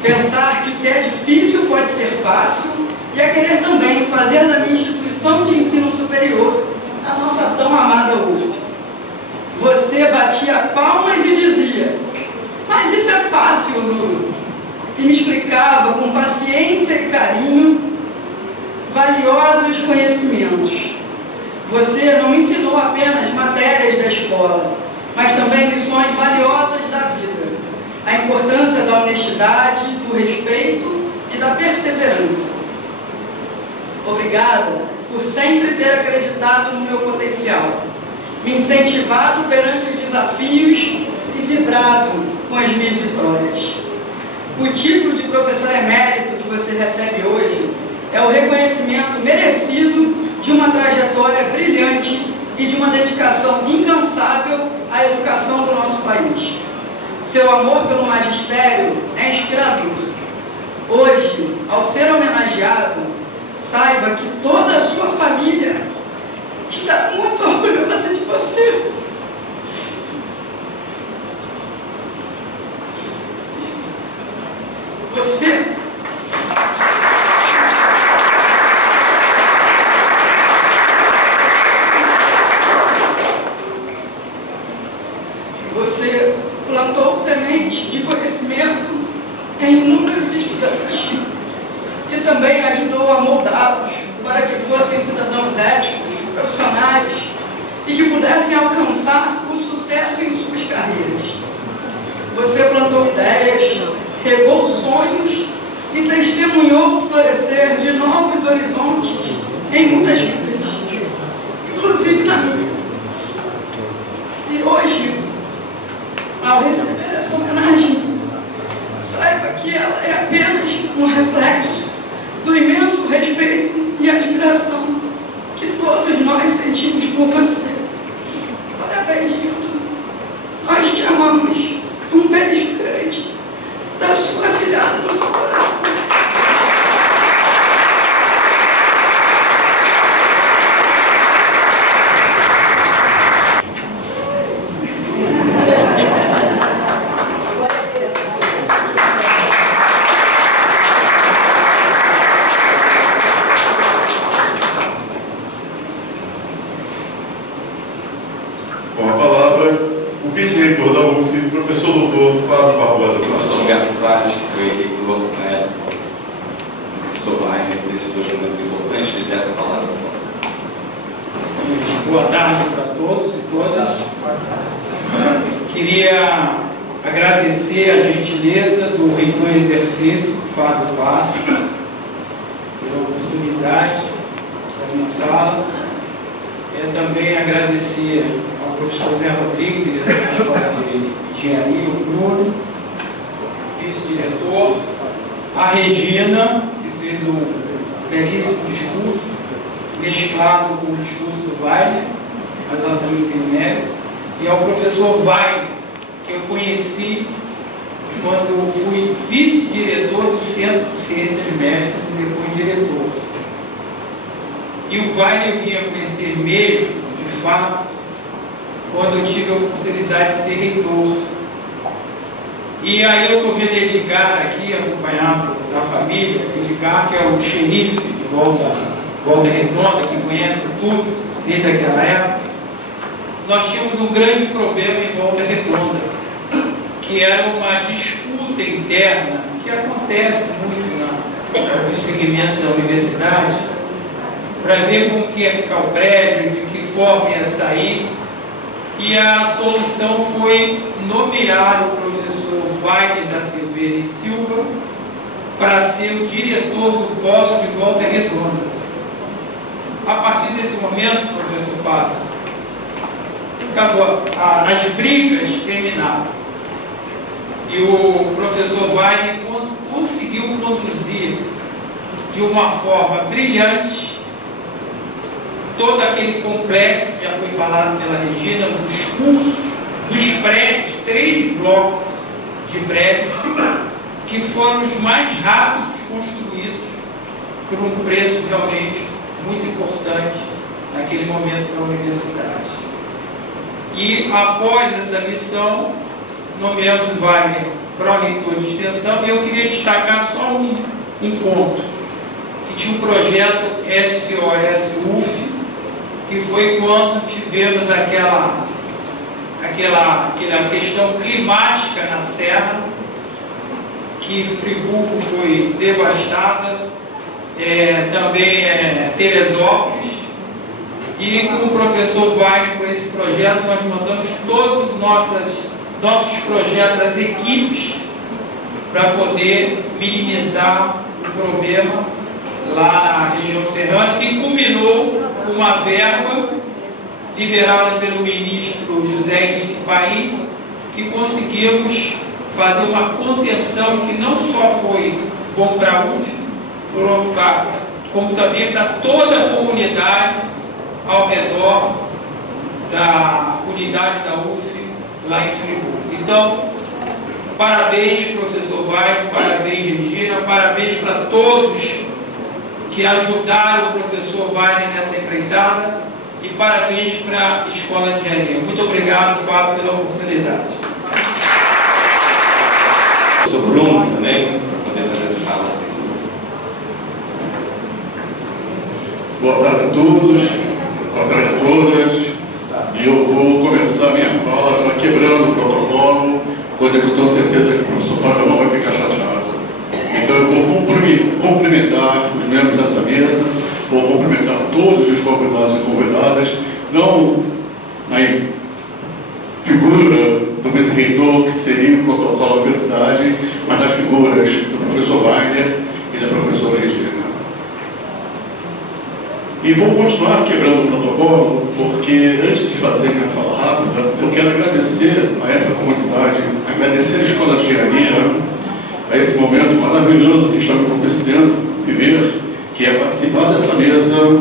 Pensar que o que é difícil pode ser fácil e a querer também fazer da minha instituição de ensino superior a nossa tão amada UF. Você batia palmas e dizia: mas isso é fácil, Nuno. E me explicava com paciência e carinho: vai os conhecimentos. Você não me ensinou apenas matérias da escola, mas também lições valiosas da vida. A importância da honestidade, do respeito e da perseverança. Obrigada por sempre ter acreditado no meu potencial, me incentivado perante os desafios e vibrado com as minhas vitórias. O título de professor emérito que você recebe hoje é o reconhecimento merecido de uma trajetória brilhante e de uma dedicação incansável à educação do nosso país. Seu amor pelo magistério é inspirador. Hoje, ao ser homenageado, saiba que toda a sua família está muito orgulhosa de você. Você plantou semente de conhecimento em inúmeros estudantes e também ajudou a moldá-los para que fossem cidadãos éticos, profissionais e que pudessem alcançar o sucesso em suas carreiras. Você plantou ideias, regou sonhos e testemunhou o florescer de novos horizontes em muitas vidas, inclusive na minha. E hoje, ao receber essa homenagem, saiba que ela é apenas um reflexo do imenso respeito e admiração que todos nós sentimos por você. Parabéns, Hilton. Nós te amamos. Um beijo grande da sua filhada no seu coração. Com a palavra, o vice-reitor da UF, professor doutor Fábio Barbosa. Professor Gassati, que foi reitor na época, o professor Wagner, desses dois momentos importantes, ele dá essa palavra. Boa tarde para todos e todas. Queria agradecer a gentileza do reitor em exercício, Fábio Passos, pela oportunidade da minha fala. Também agradecer ao professor Zé Rodrigues, diretor da Escola de Engenharia, o Bruno, vice-diretor, a Regina, que fez um belíssimo discurso, mesclado com o discurso do Wagner, mas ela também tem mérito, e ao professor Wagner, que eu conheci quando eu fui vice-diretor do Centro de Ciências Médicas e depois diretor. E o Wagner eu vinha conhecer mesmo, de fato, quando eu tive a oportunidade de ser reitor. E aí eu estou vendo Edgar aqui, acompanhado da família, Edgar, que é o xerife de Volta Redonda, que conhece tudo desde aquela época. Nós tínhamos um grande problema em Volta Redonda, que era uma disputa interna, que acontece muito nos segmentos da universidade, para ver como que ia ficar o prédio, de que forma ia sair. E a solução foi nomear o professor Wagner da Silveira e Silva para ser o diretor do polo de Volta Redonda. A partir desse momento, professor Fábio, acabou, as brigas terminaram. E o professor Wagner conseguiu conduzir de uma forma brilhante todo aquele complexo que já foi falado pela Regina, dos cursos, dos prédios, 3 blocos de prédios, que foram os mais rápidos construídos por um preço realmente muito importante naquele momento para a universidade. E após essa missão, nomeamos Wagner pró-reitor de extensão, e eu queria destacar só um ponto, que tinha um projeto SOS-UF, que foi quando tivemos aquela questão climática na Serra, que Friburgo foi devastada também Teresópolis, e com o professor Wagner, com esse projeto, nós mandamos todos nossos projetos, as equipes, para poder minimizar o problema lá na região serrana, e culminou com uma verba liberada pelo ministro José Henrique Paim, que conseguimos fazer uma contenção que não só foi bom para a UF, como também para toda a comunidade ao redor da unidade da UF lá em Friburgo. Então, parabéns, professor Wagner, parabéns, Regina, parabéns para todos que ajudaram o professor Wagner nessa empreitada, e parabéns para a Escola de Engenharia. Muito obrigado, Fábio, pela oportunidade. Professor Bruno também, para poder fazer essa fala. Boa tarde a todos, boa tarde a todas. E eu vou começar a minha fala já quebrando o protocolo, coisa que eu tenho certeza que o professor Fábio não vai ficar chateado. Então eu vou cumprimentar os membros dessa mesa, vou cumprimentar todos os convidados e convidadas, não na figura do vice-reitor, que seria o protocolo da universidade, mas nas figuras do professor Wagner e da professora Regina. E vou continuar quebrando o protocolo, porque antes de fazer minha fala rápida, eu quero agradecer a essa comunidade, agradecer a Escola de Engenharia, a esse momento maravilhoso que está me propiciando viver, que é participar dessa mesa,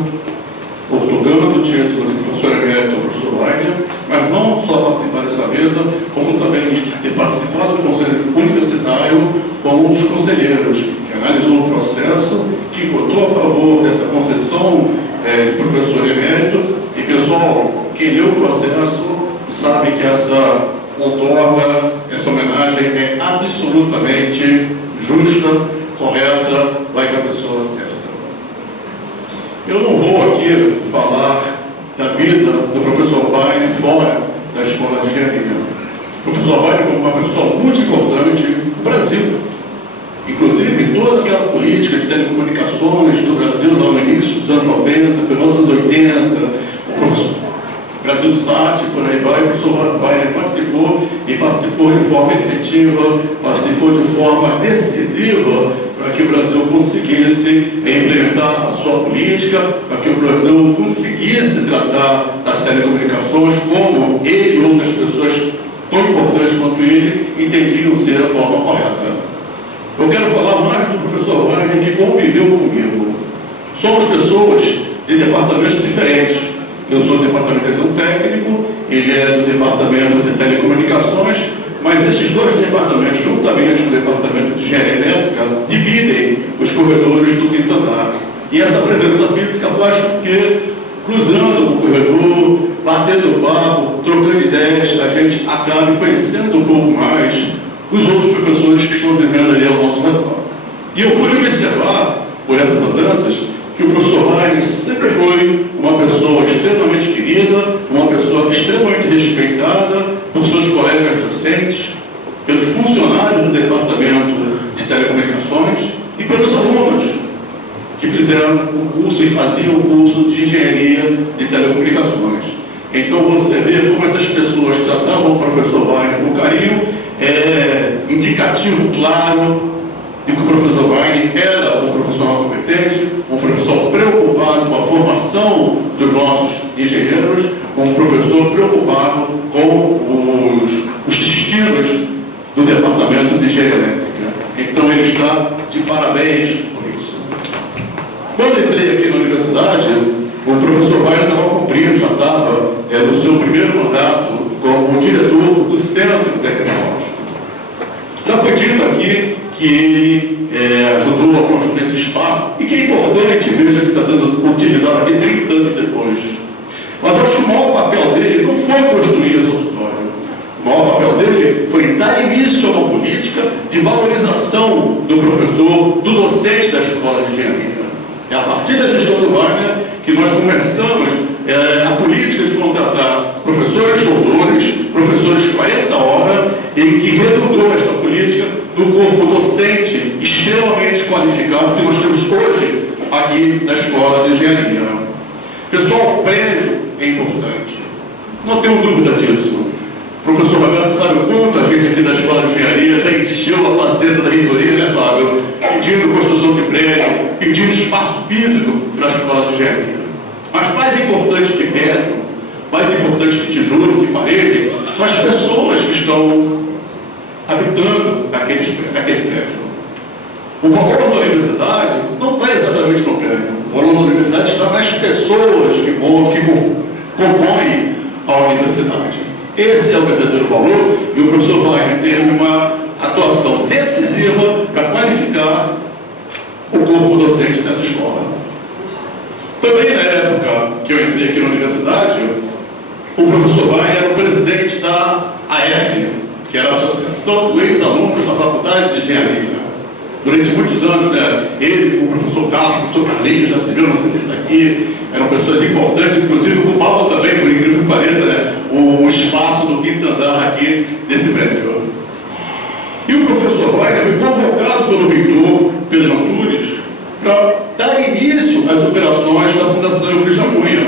otorgando o título de professor emérito ao professor Wagner, mas não só participar dessa mesa, como também ter participado do Conselho Universitário como um dos conselheiros que analisou o processo, que votou a favor dessa concessão de professor emérito. E, pessoal, quem leu o processo sabe que essa outorga, essa homenagem é absolutamente justa, correta, vai com a pessoa certa. Eu não vou aqui falar da vida do professor Wagner fora da Escola de Engenharia. O professor Wagner foi uma pessoa muito importante no Brasil. Inclusive, toda aquela política de telecomunicações do Brasil no início dos anos 90, final dos anos 80, o professor Brasil Sat, por aí vai, o professor Wagner participou, e participou de forma efetiva, participou de forma decisiva para que o Brasil conseguisse implementar a sua política, para que o Brasil conseguisse tratar das telecomunicações como ele e outras pessoas tão importantes quanto ele entendiam ser a forma correta. Eu quero falar mais do professor Wagner, que conviveu comigo. Somos pessoas de departamentos diferentes. Eu sou do departamento de educação técnico, ele é do departamento de telecomunicações, mas esses dois departamentos, juntamente com o departamento de engenharia elétrica, dividem os corredores do quinto andar. E essa presença física faz com que, cruzando o corredor, batendo papo, trocando ideias, a gente acabe conhecendo um pouco mais os outros professores que estão vivendo ali ao nosso redor. E eu pude observar, por essas andanças, que o professor Wagner sempre foi uma pessoa extremamente querida, uma pessoa extremamente respeitada por seus colegas docentes, pelos funcionários do departamento de telecomunicações e pelos alunos que fizeram o curso e faziam o curso de engenharia de telecomunicações. Então você vê como essas pessoas tratavam o professor Wagner com carinho, indicativo claro de que o professor Wagner era um profissional competente, um professor preocupado com a formação dos nossos engenheiros, um professor preocupado com os destinos do departamento de engenharia elétrica. Então ele está de parabéns por isso. Quando eu entrei aqui na universidade, o professor Wagner estava cumprindo, já estava no seu primeiro mandato como diretor do Centro Tecnológico. Já foi dito aqui que ele ajudou a construir esse espaço, e que é importante, veja que está sendo utilizado aqui 30 anos depois. Mas eu acho que o maior papel dele não foi construir esse auditório. O maior papel dele foi dar início a uma política de valorização do professor, do docente da Escola de Engenharia. É a partir da gestão do Wagner que nós começamos a política de contratar professores doutores, professores 40 horas, e que redundou esta política do corpo docente extremamente qualificado que nós temos hoje aqui na Escola de Engenharia. Pessoal, o prédio é importante, não tenho dúvida disso. O professor Roberto sabe o quanto a gente aqui da Escola de Engenharia já encheu a paciência da reitoria, né, Fábio? Pedindo construção de prédio, pedindo espaço físico para a Escola de Engenharia. Mas mais importante que prédio, mais importante que tijolo, que parede, são as pessoas que estão habitando aquele prédio. O valor da universidade não está exatamente no prédio. O valor da universidade está nas pessoas que compõem a universidade. Esse é o verdadeiro valor, e o professor Wagner teve uma atuação decisiva para qualificar o corpo docente nessa escola. Também na época que eu entrei aqui na universidade, o professor Wagner era o presidente da AF, que era a Associação dos Ex-Alunos da Faculdade de Engenharia. Durante muitos anos, né, ele, com o professor Carlos, o professor Carlinhos, já se viu, não sei se ele está aqui, eram pessoas importantes, inclusive ocupavam também, por incrível que pareça, né, o espaço do quinto andar aqui desse prédio. E o professor Wagner foi convocado pelo reitor, Pedro Antunes, para dar início às operações da Fundação Euclides da Cunha,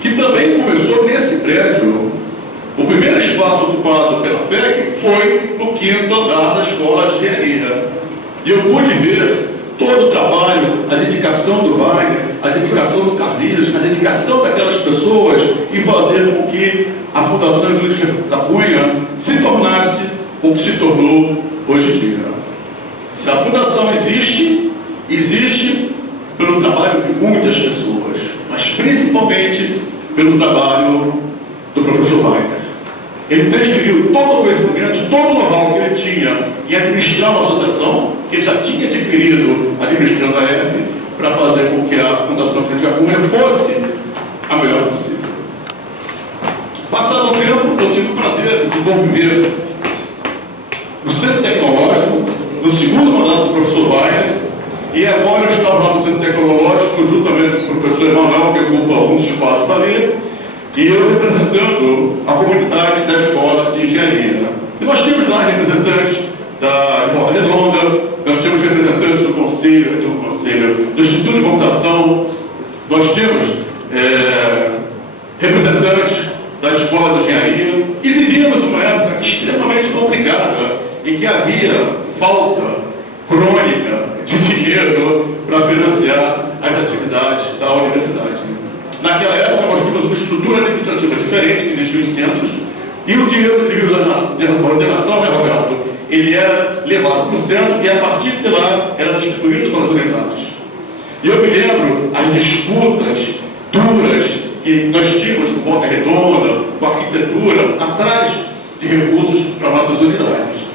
que também começou nesse prédio. O primeiro espaço ocupado pela FEC foi no quinto andar da Escola de Engenharia. E eu pude ver todo o trabalho, a dedicação do Wagner, a dedicação do Carlinhos, a dedicação daquelas pessoas em fazer com que a Fundação Euclides da Cunha se tornasse o que se tornou hoje em dia. Se a Fundação existe, existe pelo trabalho de muitas pessoas, mas principalmente pelo trabalho do professor Wagner. Ele transferiu todo o conhecimento, todo o know-how que ele tinha em administrar uma associação, que ele já tinha adquirido administrando a EF, para fazer com que a Fundação Euclides da Cunha fosse a melhor possível. Passado o tempo, eu tive o prazer de conviver no Centro Tecnológico, no segundo mandato do professor Wagner, e agora eu estava lá no Centro Tecnológico, juntamente com o professor Emanuel, que ocupa um dos quadros ali, e eu representando a comunidade da Escola de Engenharia. E nós tínhamos lá representantes de Volta Redonda, nós temos representantes do Conselho, do Instituto de Computação, nós temos representantes da Escola de Engenharia, e vivíamos uma época extremamente complicada, em que havia falta crônica de dinheiro para financiar as atividades da universidade. Naquela época, nós tínhamos uma estrutura administrativa diferente, que existia em centros, e o dinheiro de ordenação, né, Roberto, ele era levado para o centro e, a partir de lá, era distribuído pelas unidades. E eu me lembro as disputas duras que nós tínhamos com Volta Redonda, com a arquitetura, atrás de recursos para nossas unidades.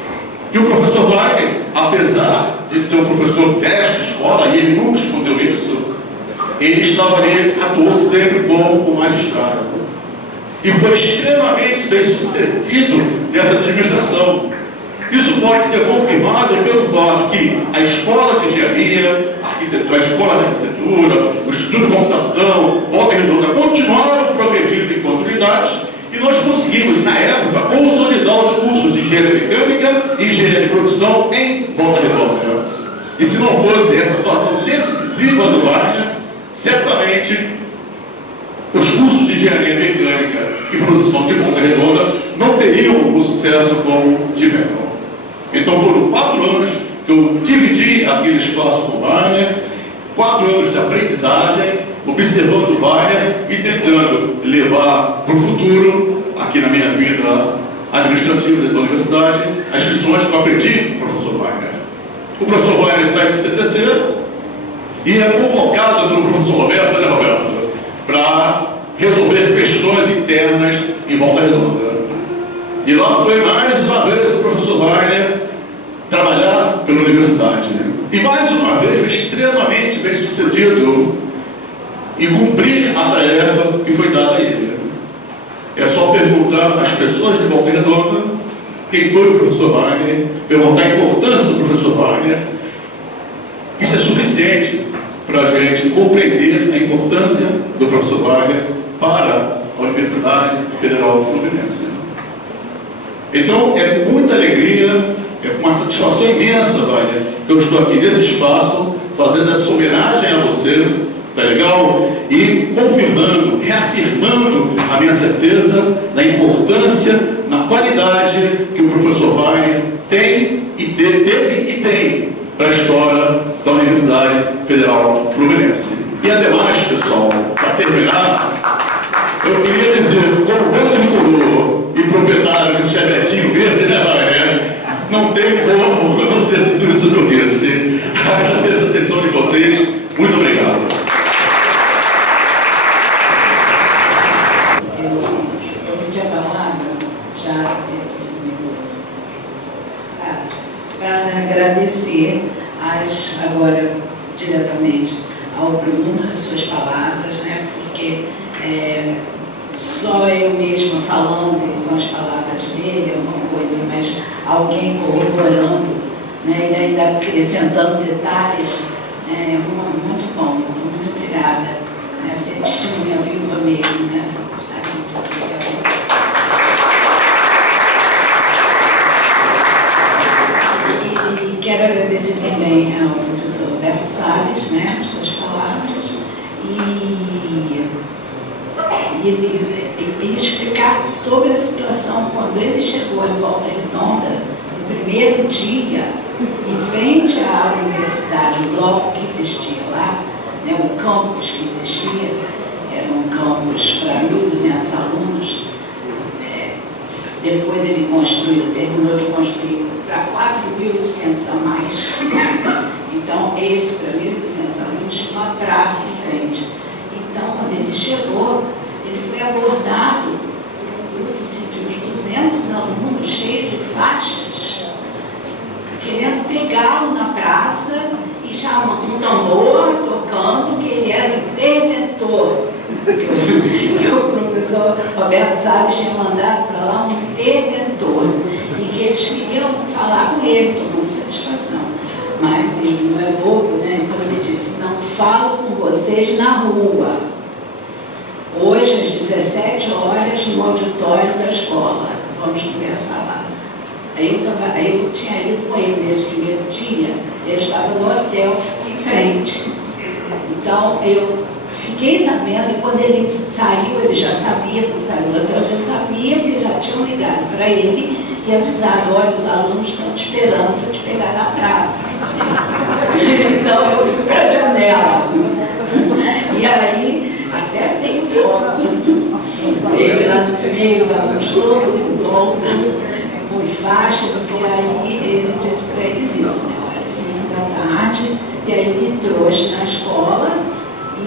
E o professor Wagner, apesar de ser um professor desta escola, e ele nunca escondeu isso, ele estava ali, atuou sempre como o magistrado. E foi extremamente bem sucedido nessa administração. Isso pode ser confirmado pelo fato que a Escola de Engenharia, a Escola de Arquitetura, o Instituto de Computação, Volta Redonda, continuaram progredindo enquanto unidades, e nós conseguimos, na época, consolidar os cursos de Engenharia Mecânica e Engenharia de Produção em Volta Redonda. E se não fosse essa atuação decisiva do Wagner, certamente os cursos de Engenharia Mecânica e Produção de Volta Redonda não teriam o sucesso como tiveram. Então foram 4 anos que eu dividi aquele espaço com o Wagner, 4 anos de aprendizagem, observando o Wagner e tentando levar para o futuro, aqui na minha vida administrativa da universidade, as lições que eu aprendi com o professor Wagner. O professor Wagner sai do CTC e é convocado pelo professor Roberto, né, Roberto, para resolver questões internas em Volta Redonda. E lá foi mais uma vez o professor Wagner trabalhar pela universidade. E mais uma vez foi extremamente bem sucedido em cumprir a tarefa que foi dada a ele. É só perguntar às pessoas de Volta Redonda quem foi o professor Wagner, perguntar a importância do professor Wagner. Isso é suficiente para a gente compreender a importância do professor Wagner para a Universidade Federal Fluminense. Então, é com muita alegria, é com uma satisfação imensa, Wagner, que eu estou aqui nesse espaço, fazendo essa homenagem a você, tá legal? E confirmando, reafirmando a minha certeza na importância, na qualidade que o professor Wagner tem e teve e tem para a história da Universidade Federal Fluminense. E ademais, pessoal, para terminar, eu queria dizer, como bom tricolor e proprietário do Chevetinho Verde, né, Wagner? Não tem como eu não ser tudo isso que eu quero ser. Agradeço a atenção de vocês. Muito obrigado. Eu pedi a palavra, já depois do para agradecer agora diretamente ao Bruno as suas palavras, né, porque só eu mesma falando com as palavras dele é uma coisa, mas alguém corroborando, né, e ainda acrescentando detalhes, é muito bom, muito obrigada. Você é testemunha viva mesmo, né? E quero agradecer também ao professor Roberto Salles, né, por suas palavras, e explicar sobre a situação quando ele chegou em Volta Redonda, no primeiro dia, em frente à universidade, o bloco que existia lá, né, o campus que existia, era um campus para 1.200 alunos. Depois ele terminou de construir para 4.800 a mais. Então, esse para 1.200 alunos tinha uma praça em frente. Então, quando ele chegou, ele foi abordado por um grupo assim, de uns 200 alunos cheios de faixas, querendo pegá-lo na praça e chamando um tambor, tocando, que ele era o interventor. Que o professor Roberto Salles tinha mandado para lá um interventor. E que eles queriam falar com ele, tomando satisfação. Mas ele não é bobo, né? Então ele disse, não falo com vocês na rua. Hoje, às 17 horas, no auditório da escola. Vamos conversar lá. Aí eu tinha ido com ele nesse primeiro dia, ele estava no hotel em frente. Então, eu fiquei sabendo, e quando ele saiu, ele já sabia, quando saiu do hotel, ele sabia, porque já tinham ligado para ele e avisado, olha, os alunos estão te esperando para te pegar na praça. Então, eu fui para a janela. E aí, até tenho foto. Ele lá no meio, os alunos todos em volta, com faixas, e aí ele disse para eles isso, né? Olha, 5 da tarde, e aí ele trouxe na escola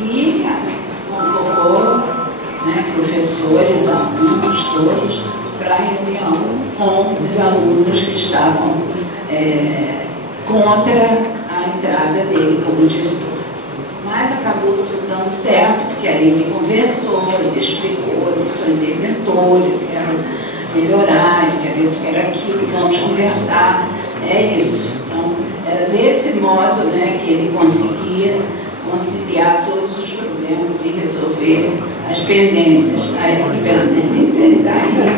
e convocou, né, professores, alunos todos, para a reunião com os alunos que estavam contra a entrada dele como diretor. Mas acabou tudo dando certo, porque aí ele conversou, ele explicou, eu sou interventor, eu quero melhorar, eu quero isso, eu quero aquilo, vamos conversar. É isso. Então, era desse modo, né, que ele conseguia conciliar todos os problemas e resolver as pendências. Aí ele está rindo aqui,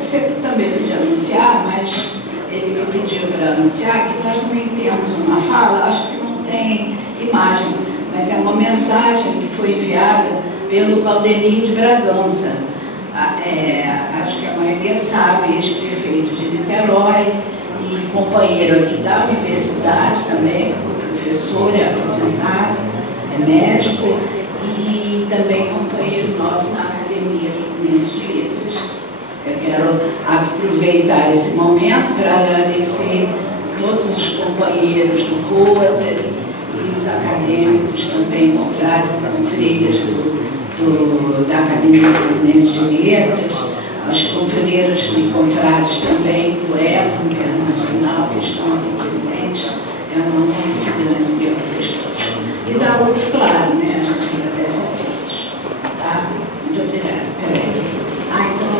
Você também podia anunciar, mas ele me pediu para anunciar que nós também temos uma fala, acho que não tem imagem, mas é uma mensagem que foi enviada pelo Valdemir de Bragança. Acho que a maioria sabe, ex-prefeito de Niterói e companheiro aqui da universidade também, professor, é aposentado, é médico e também companheiro nosso na Academia Fluminense de Letras. Eu quero aproveitar esse momento para agradecer todos os companheiros do Rotary e os acadêmicos também, confrades e confreiras da Academia Fluminense de Letras, aos confreiros e confrades também do ELOS Internacional que estão aqui presentes. É um honor muito grande ter vocês todos. E da outros, claro, né? A gente agradece a todos. Tá? Muito obrigada. Peraí. Então...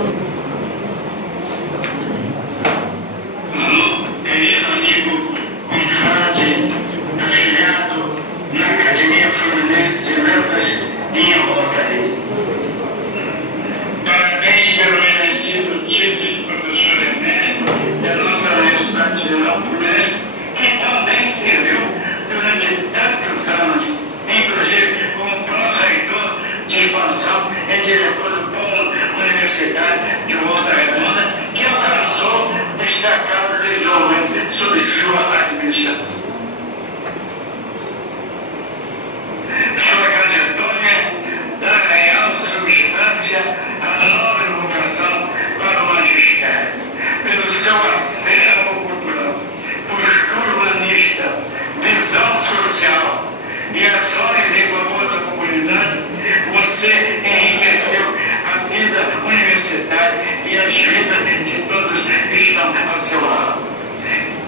General Fluminense, que também serviu durante tantos anos, inclusive como pró-reitor de expansão e diretor do Polo Universitário de Volta Redonda, que alcançou destacado desenvolvimento sob sua administração. Sua trajetória dá real substância à nobre vocação para o magistério, pelo seu acervo cultural, postura humanista, visão social e ações em favor da comunidade. Você enriqueceu a vida universitária e as vidas de todos que estão ao seu lado.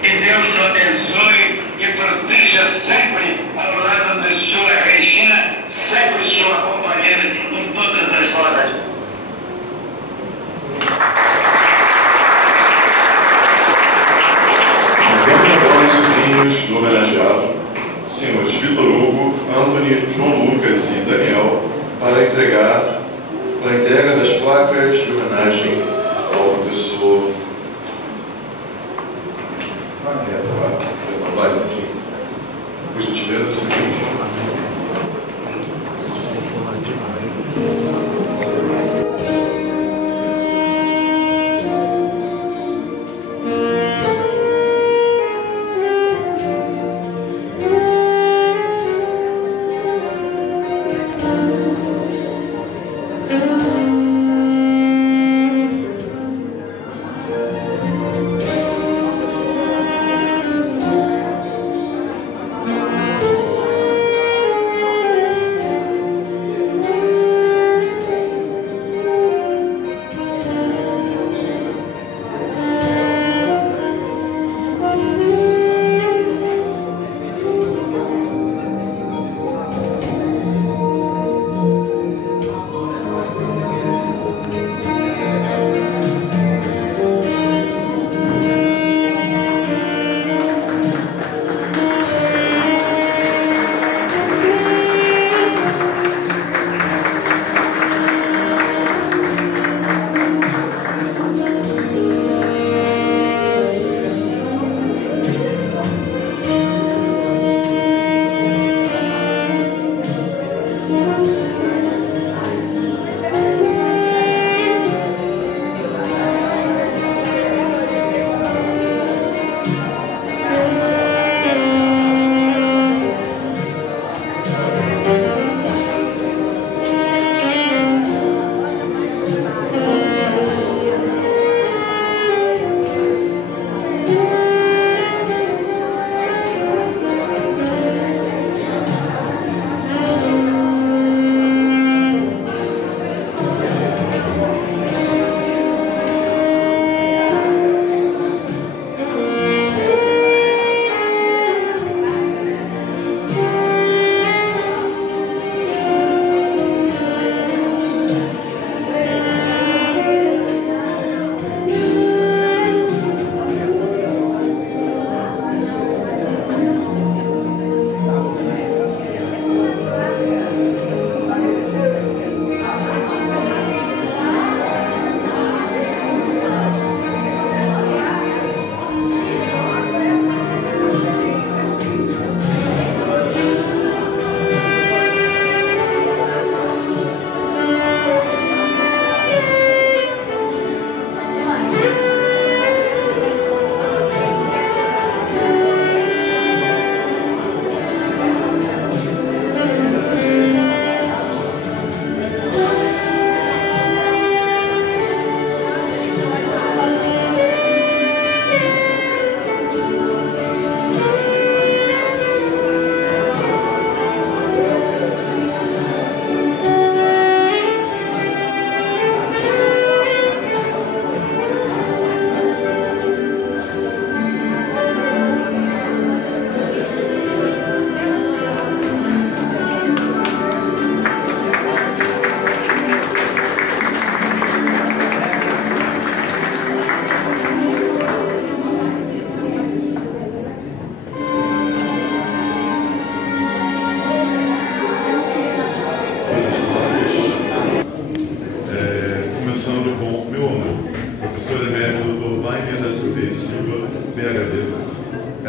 Que Deus o abençoe e proteja sempre ao lado de sua Regina, sempre sua companheira em todas as horas. Temos agora os sobrinhos do homenageado, os senhores Vitor Hugo, Anthony, João Lucas e Daniel, para a entrega das placas de homenagem ao professor. Assim, por gentileza, sobrinhos.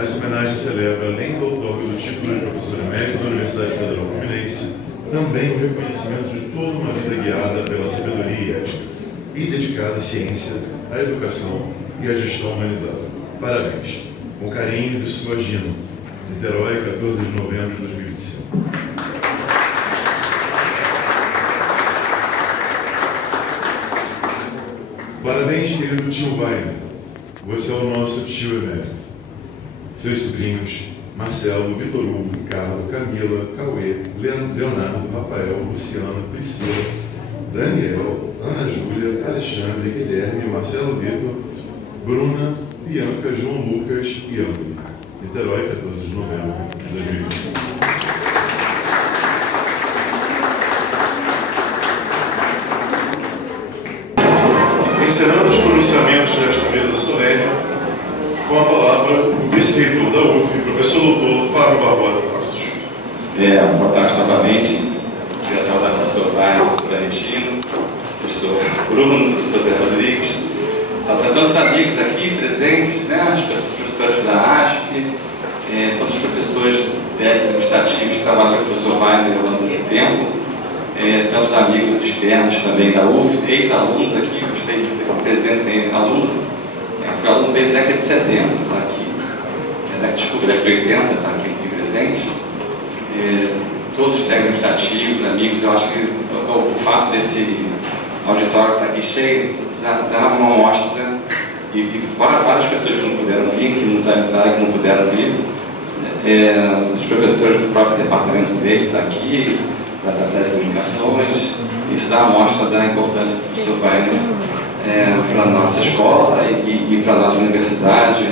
essa homenagem celebra, além do outorgo do título de professor emérito da Universidade Federal Fluminense, também o reconhecimento de toda uma vida guiada pela sabedoria e ética e dedicada à ciência, à educação e à gestão humanizada. Parabéns. Com carinho de sua Gino, Niterói, 14 de novembro de 2025. Parabéns, querido tio Wagner. Você é o nosso tio emérito. Seus sobrinhos, Marcelo, Vitor Hugo, Ricardo, Camila, Cauê, Leonardo, Rafael, Luciano, Priscila, Daniel, Ana Júlia, Alexandre, Guilherme, Marcelo Vitor, Bruna, Bianca, João Lucas e André. Niterói, 14 de novembro de 2025. Encerrando os pronunciamentos desta mesa solene, com a palavra o vice-reitor da UF, professor doutor Fábio Barbosa Passos. Boa tarde novamente. Queria saudar o professor Wagner, o professor Regina, o professor Bruno, o professor Zé Rodrigues, saudar todos os amigos aqui presentes, né, os professores da ASP, todos os professores técnicos administrativos que trabalham com o professor Wagner ao longo desse tempo. Tantos amigos externos também da UF, ex-alunos aqui, gostei de ter uma presença em aluno. Fui aluno dele na década de 70, está aqui. Desculpa, década de 80, está aqui presente. Todos os técnicos administrativos, amigos, eu acho que o fato desse auditório estar aqui cheio dá uma amostra, e fora várias pessoas que não puderam vir, que nos avisaram que não puderam vir. Os professores do próprio departamento dele estão aqui, da telecomunicações. Isso dá a amostra da importância do professor Wagner para a nossa escola e para a nossa universidade.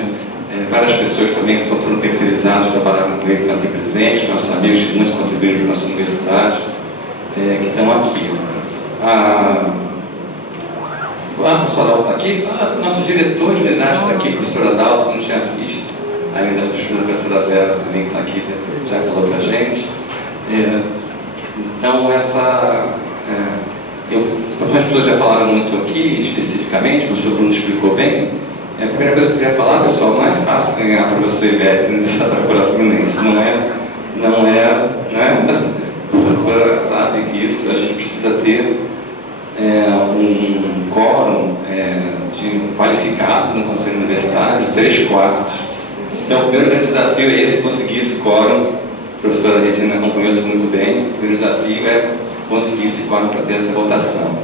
Várias pessoas também que foram terceirizadas, trabalharam com ele, estão aqui presentes, nossos amigos que muito contribuíram para a nossa universidade, que estão aqui. O professor Adalto está aqui, nosso diretor de unidade está aqui, o professor Adalto, que não tinha visto, ainda a professora Vera também que está aqui, já falou para a gente. Então, as pessoas já falaram muito aqui, especificamente, o professor Bruno explicou bem. A primeira coisa que eu queria falar, pessoal, não é fácil ganhar professor emérito na Universidade Federal Fluminense. Não é, né? A professora sabe que isso, a gente precisa ter um quórum qualificado no Conselho Universitário, 3/4. Então, o primeiro grande desafio é esse, conseguir esse quórum. A professora Regina acompanhou isso muito bem. O primeiro desafio é conseguir esse quórum para ter essa votação.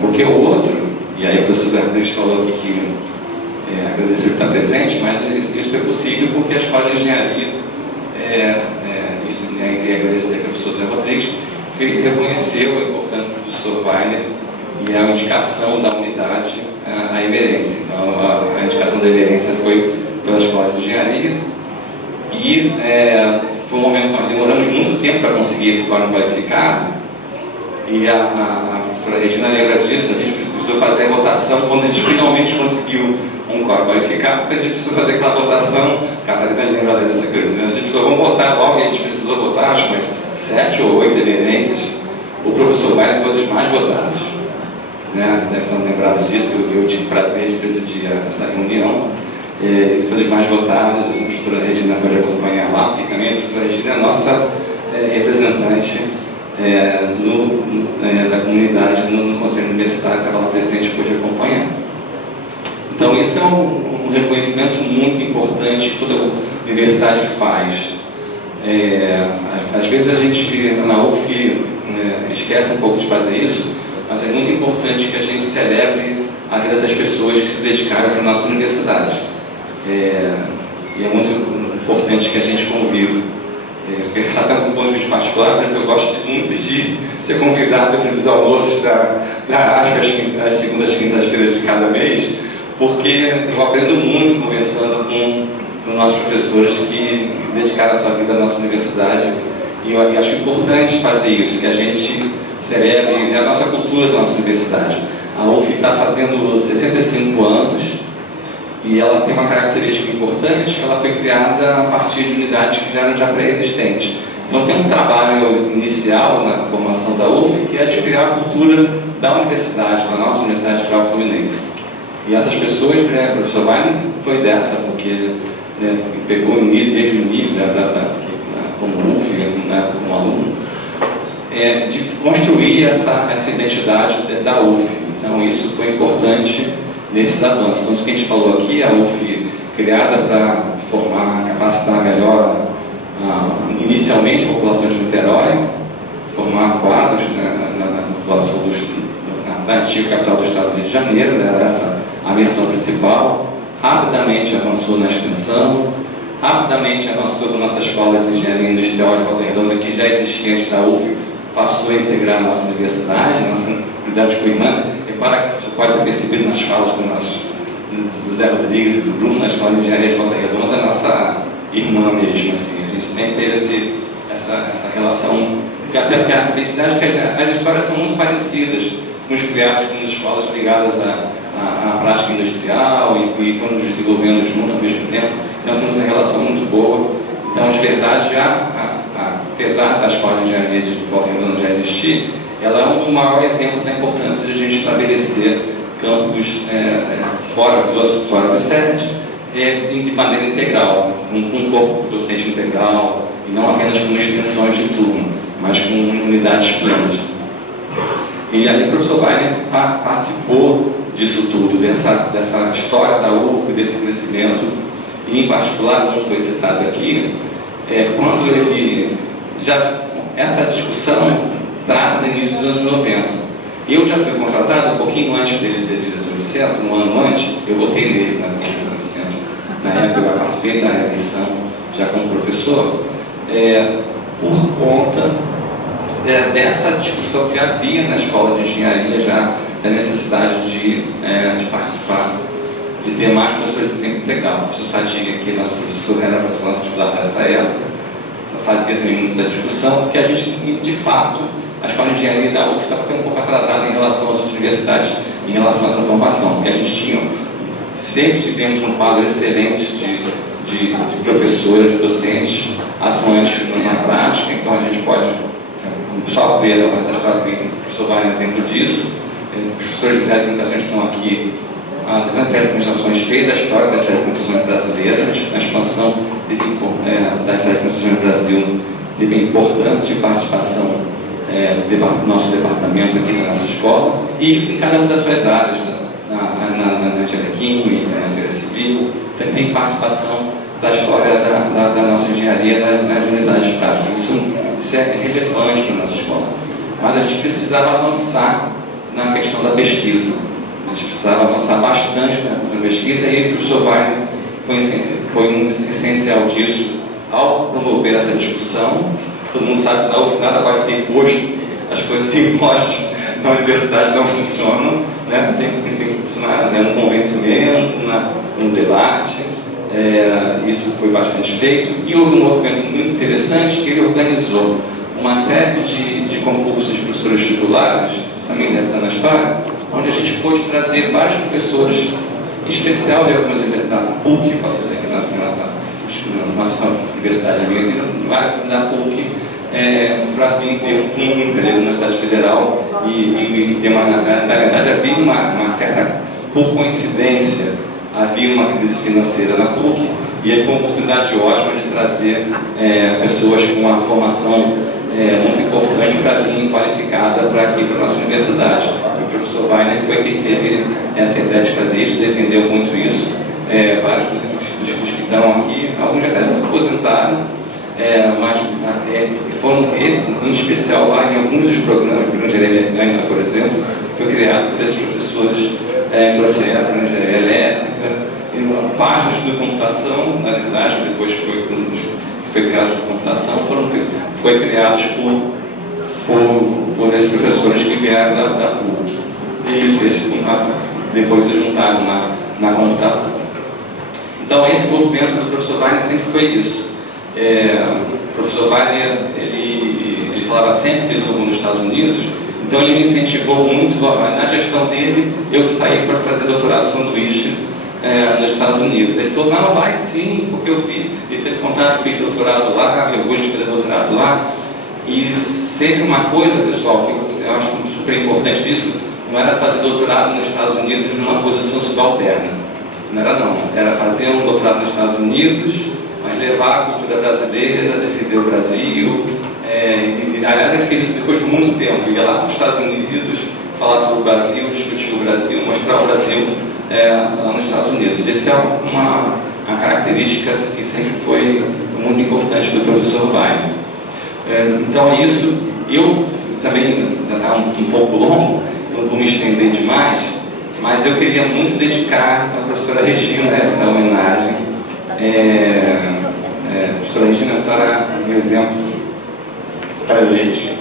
Porque o outro, e aí o professor Zé Rodrigues falou aqui que agradeceu por estar presente, mas isso foi possível porque a Escola de Engenharia, queria agradecer aqui ao professor Zé Rodrigues, reconheceu a importância do professor Wagner e a indicação da unidade à emerência. Então, a indicação da emerência foi pela Escola de Engenharia. E foi um momento que nós demoramos muito tempo para conseguir esse quórum qualificado, e a professora Regina lembra disso. A gente precisou fazer a votação quando a gente finalmente conseguiu um quórum qualificado, porque a gente precisou fazer aquela votação. Catarina lembra dessa coisa, né? A gente precisou, vamos votar logo, e a gente precisou votar, acho que umas 7 ou 8 emerências. O professor Wagner foi um dos mais votados, né? Vocês estão lembrados disso? Eu tive o prazer de presidir essa reunião. Foi das mais votadas. A professora Regina pode acompanhar lá, porque também a professora Regina é a nossa representante da comunidade no Conselho Universitário, estava lá presente e pôde acompanhar. Então, isso é um reconhecimento muito importante que toda universidade faz. Às vezes a gente, na UF, esquece um pouco de fazer isso, mas é muito importante que a gente celebre a vida das pessoas que se dedicaram para a nossa universidade. E é muito importante que a gente conviva. Eu até um ponto de vista particular, mas eu gosto muito de ser convidado para os almoços da ASP às segundas, quintas-feiras de cada mês, porque eu aprendo muito conversando com nossos professores que dedicaram a sua vida à nossa universidade. E eu acho importante fazer isso, que a gente celebre a nossa cultura da nossa universidade. A UF está fazendo 65 anos, e ela tem uma característica importante, que ela foi criada a partir de unidades que já eram pré-existentes. Então tem um trabalho inicial na formação da UF, que é de criar a cultura da universidade, da nossa Universidade Federal Fluminense. E essas pessoas, o professor Wagner foi dessa, porque né, pegou desde o início como UF, né, como aluno, de construir essa identidade da UF. Então isso foi importante nesses avanços. Então, o que a gente falou aqui, a UF criada para formar, capacitar melhor inicialmente a população de Niterói, formar quadros, né, na população da antiga capital do estado do Rio de Janeiro, né, era essa a missão principal. Rapidamente avançou na extensão, rapidamente avançou com a nossa escola de engenharia industrial de Volta Redonda, que já existia antes da UF, passou a integrar a nossa universidade, nossa unidade de co-irmãs. Repara que você pode ter percebido nas falas do Zé Rodrigues e do Bruno, na escola de engenharia de Volta Redonda, a nossa irmã mesmo, assim. A gente sempre teve essa relação, até porque essa identidade, que as histórias são muito parecidas, fomos criados com escolas ligadas à prática industrial e fomos desenvolvendo junto ao mesmo tempo, então temos uma relação muito boa. Então, de verdade, apesar da escola de engenharia de Volta Redonda já existir, ela é um maior exemplo da importância de a gente estabelecer campos fora do sede, de maneira integral, com um corpo docente integral, e não apenas com extensões de turno, mas com unidades plenas. E ali o professor Wagner participou disso tudo, dessa história da UF, desse crescimento, e em particular, como foi citado aqui, quando ele essa discussão trata do início dos anos 90. Eu já fui contratado um pouquinho antes dele ser diretor do centro, um ano antes, eu votei nele na direção do centro. Na época eu participei da eleição já como professor, por conta dessa discussão que havia na escola de engenharia já, da necessidade de participar, de ter mais professores de tempo integral. O professor Sadinha, que nosso professor era professor nosso titular nessa época, fazia também muita discussão, porque a gente, de fato, a escola de engenharia da UF estava um pouco atrasada em relação às outras universidades, em relação a essa formação, porque a gente sempre tivemos um quadro excelente de professores, de docentes atuantes na prática. Então a gente pode só ver essa história que o professor vai um exemplo disso. Os professores de telecomunicações estão aqui. A Telecomunicações fez a história das telecomunicações brasileiras, a expansão das telecomunicações no Brasil teve importante participação do nosso departamento aqui na nossa escola, e isso em cada uma das suas áreas, na engenharia química, na engenharia civil, tem participação da história da nossa engenharia nas unidades práticas. Isso é relevante para a nossa escola. Mas a gente precisava avançar na questão da pesquisa. A gente precisava avançar bastante na pesquisa, e o professor Wagner foi um essencial disso ao promover essa discussão. Todo mundo sabe que na UF nada pode ser imposto, as coisas se impostas na universidade não funcionam, né? A gente tem que funcionar no convencimento, no debate. Isso foi bastante feito, e houve um movimento muito interessante que ele organizou uma série de concursos de professores titulares, isso também deve estar na história, onde a gente pôde trazer vários professores, em especial de algumas universidades, da PUC, posso dizer que nossa universidade amiga, vários da PUC, para vir ter um emprego na Universidade Federal, e ter na verdade havia uma certa, por coincidência, havia uma crise financeira na PUC, e aí foi uma oportunidade ótima de trazer pessoas com uma formação muito importante para vir qualificada para aqui, para a nossa universidade. E o professor Wagner foi quem teve essa ideia de fazer isso, defendeu muito isso. Vários dos que estão aqui, alguns até já se aposentaram, mas foram esses, em especial, lá em alguns dos programas, o programa de engenharia mecânica, por exemplo, foi criado por esses professores, trouxeram para a engenharia elétrica, páginas de computação, na verdade, depois foi criado de computação, foi criados por esses professores que vieram da PUC. E esses depois se juntaram na computação. Então, esse movimento do professor Wagner sempre foi isso. O professor Wagner, ele falava sempre que ele estudou nos Estados Unidos, então ele me incentivou muito. Na gestão dele, eu saí para fazer doutorado de sanduíche nos Estados Unidos. Ele falou: não, vai sim, porque eu fiz fiz doutorado lá, eu gosto de fazer doutorado lá. E sempre uma coisa, pessoal, que eu acho super importante disso, não era fazer doutorado nos Estados Unidos numa posição subalterna. era fazer um doutorado nos Estados Unidos, mas levar a cultura brasileira, defender o Brasil. Aliás, ele fez isso depois de muito tempo, ia lá para os Estados Unidos falar sobre o Brasil, discutir o Brasil, mostrar o Brasil lá nos Estados Unidos. Essa é uma característica que sempre foi muito importante do professor Wagner. Então é isso. Eu também, está um pouco longo, não vou me estender demais, mas eu queria muito dedicar à professora Regina essa homenagem. Professora Regina, a senhora é um exemplo para a gente.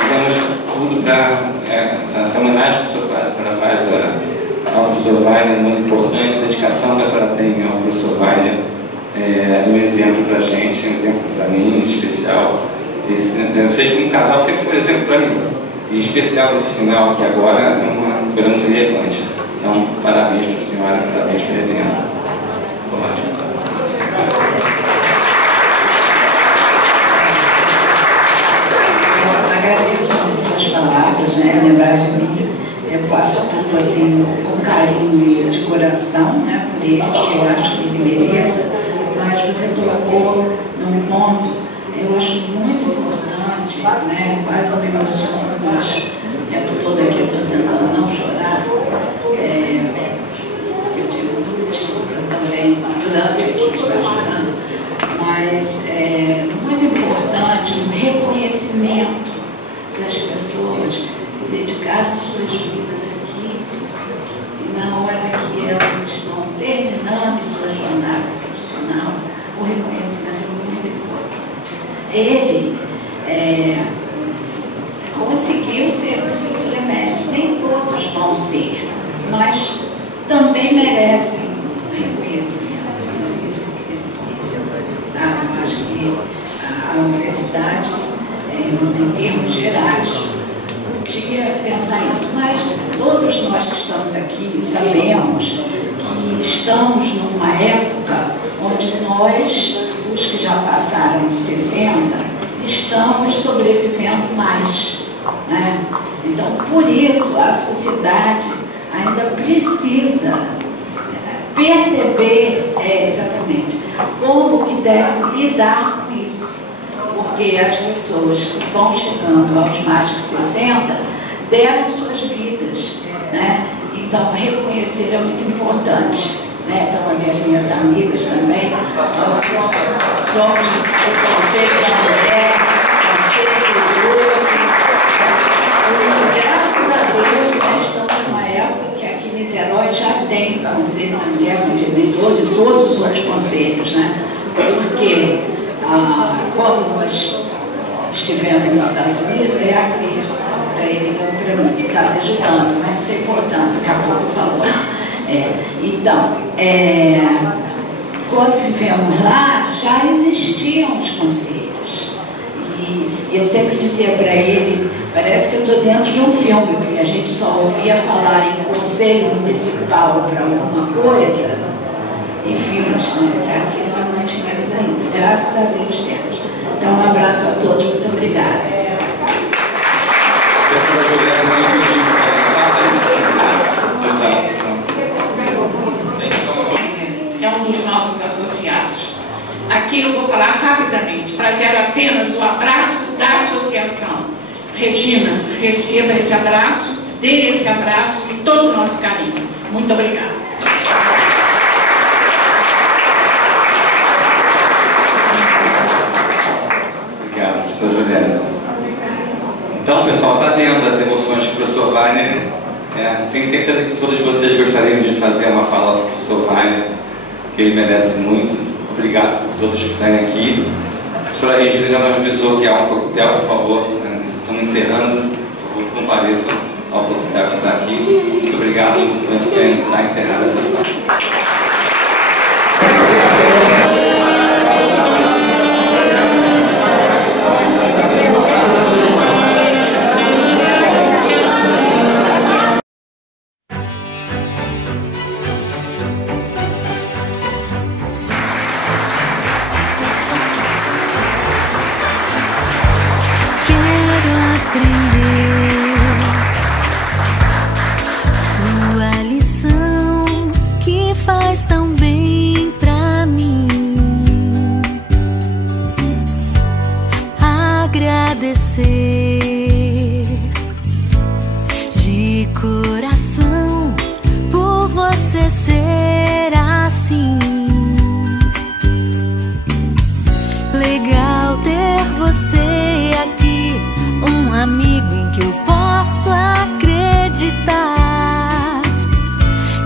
Fizemos tudo para essa homenagem que a senhora faz ao professor Wagner, muito importante, a dedicação que a senhora tem ao professor Wagner é um exemplo para a gente, um exemplo para mim, especial. Vocês como casal sempre foi exemplo para mim. E especial esse final aqui agora é uma coisa muito relevante. Então, parabéns para a senhora, parabéns para a evento. Eu agradeço muito suas palavras, né? Lembrar de mim. Eu faço tudo assim com carinho e de coração, né? Por ele, que eu acho que ele mereça. Mas você tocou num ponto, eu acho muito importante, né? Quase me emociono, mas o tempo todo aqui eu estou tentando não chorar. Eu digo também durante aqui que está chorando, mas é muito importante o reconhecimento das pessoas que dedicaram suas vidas aqui e na hora que elas estão terminando sua jornada profissional, o reconhecimento é muito importante. Ele conseguiu ser professor emérito, nem todos vão ser, mas também merecem reconhecimento. É isso que eu queria dizer. Sabe? Eu acho que a universidade, em termos gerais, podia pensar isso, mas todos nós que estamos aqui sabemos que estamos numa época onde nós, os que já passaram de 60, estamos sobrevivendo mais, né? Então, por isso, a sociedade ainda precisa perceber exatamente como que deve lidar com isso, porque as pessoas que vão chegando aos mais de 60 deram suas vidas, né? Então, reconhecer é muito importante. Estão aqui as minhas amigas também, nós somos o Conselho da Mulher, o Conselho do Idoso. Graças a Deus, nós estamos numa época que aqui em Niterói já tem o Conselho da Mulher, o Conselho do Idoso e todos os outros conselhos, né? Porque quando nós estivemos nos Estados Unidos, é a Cris, para ele que está me ajudando, mas não tem importância, daqui a pouco falou. Então, quando vivemos lá, já existiam os conselhos. E eu sempre dizia para ele, parece que eu estou dentro de um filme, porque a gente só ouvia falar em conselho municipal para alguma coisa, em filmes, né? Que aqui nós não tínhamos ainda. Graças a Deus temos. Então, um abraço a todos, muito obrigada. É um dos nossos associados. Aqui eu vou falar rapidamente, trazer apenas o abraço da associação. Regina, receba esse abraço, dê esse abraço e todo o nosso carinho. Muito obrigada. Obrigado, professor Juliana. Então, pessoal, está vendo as emoções do professor Wagner? Tenho certeza que todos vocês gostariam de fazer uma fala do professor Wagner, que ele merece muito. Obrigado por todos que estarem aqui. A professora Regina já nos avisou que há um coquetel, por favor. Estamos encerrando. Por favor, compareçam ao coquetel que está aqui. Muito obrigado. Está encerrada a sessão. Quero que eu posso acreditar.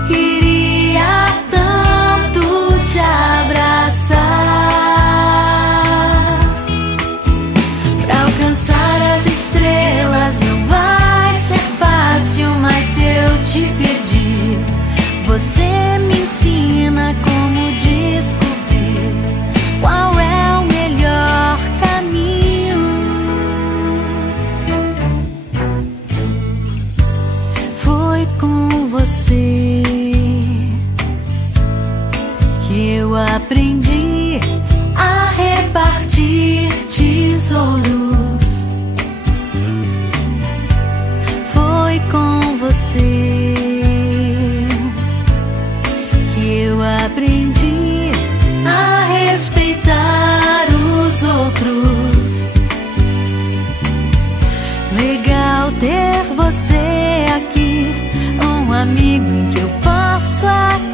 Queria tanto te abraçar. Pra alcançar as estrelas não vai ser fácil, mas se eu te pedir, você me ensina como descobrir qual é o melhor caminho. Foi com você que eu aprendi a repartir tesouros. Foi com você que eu aprendi a respeitar os outros. Legal ter você aqui, um amigo em que eu posso acreditar.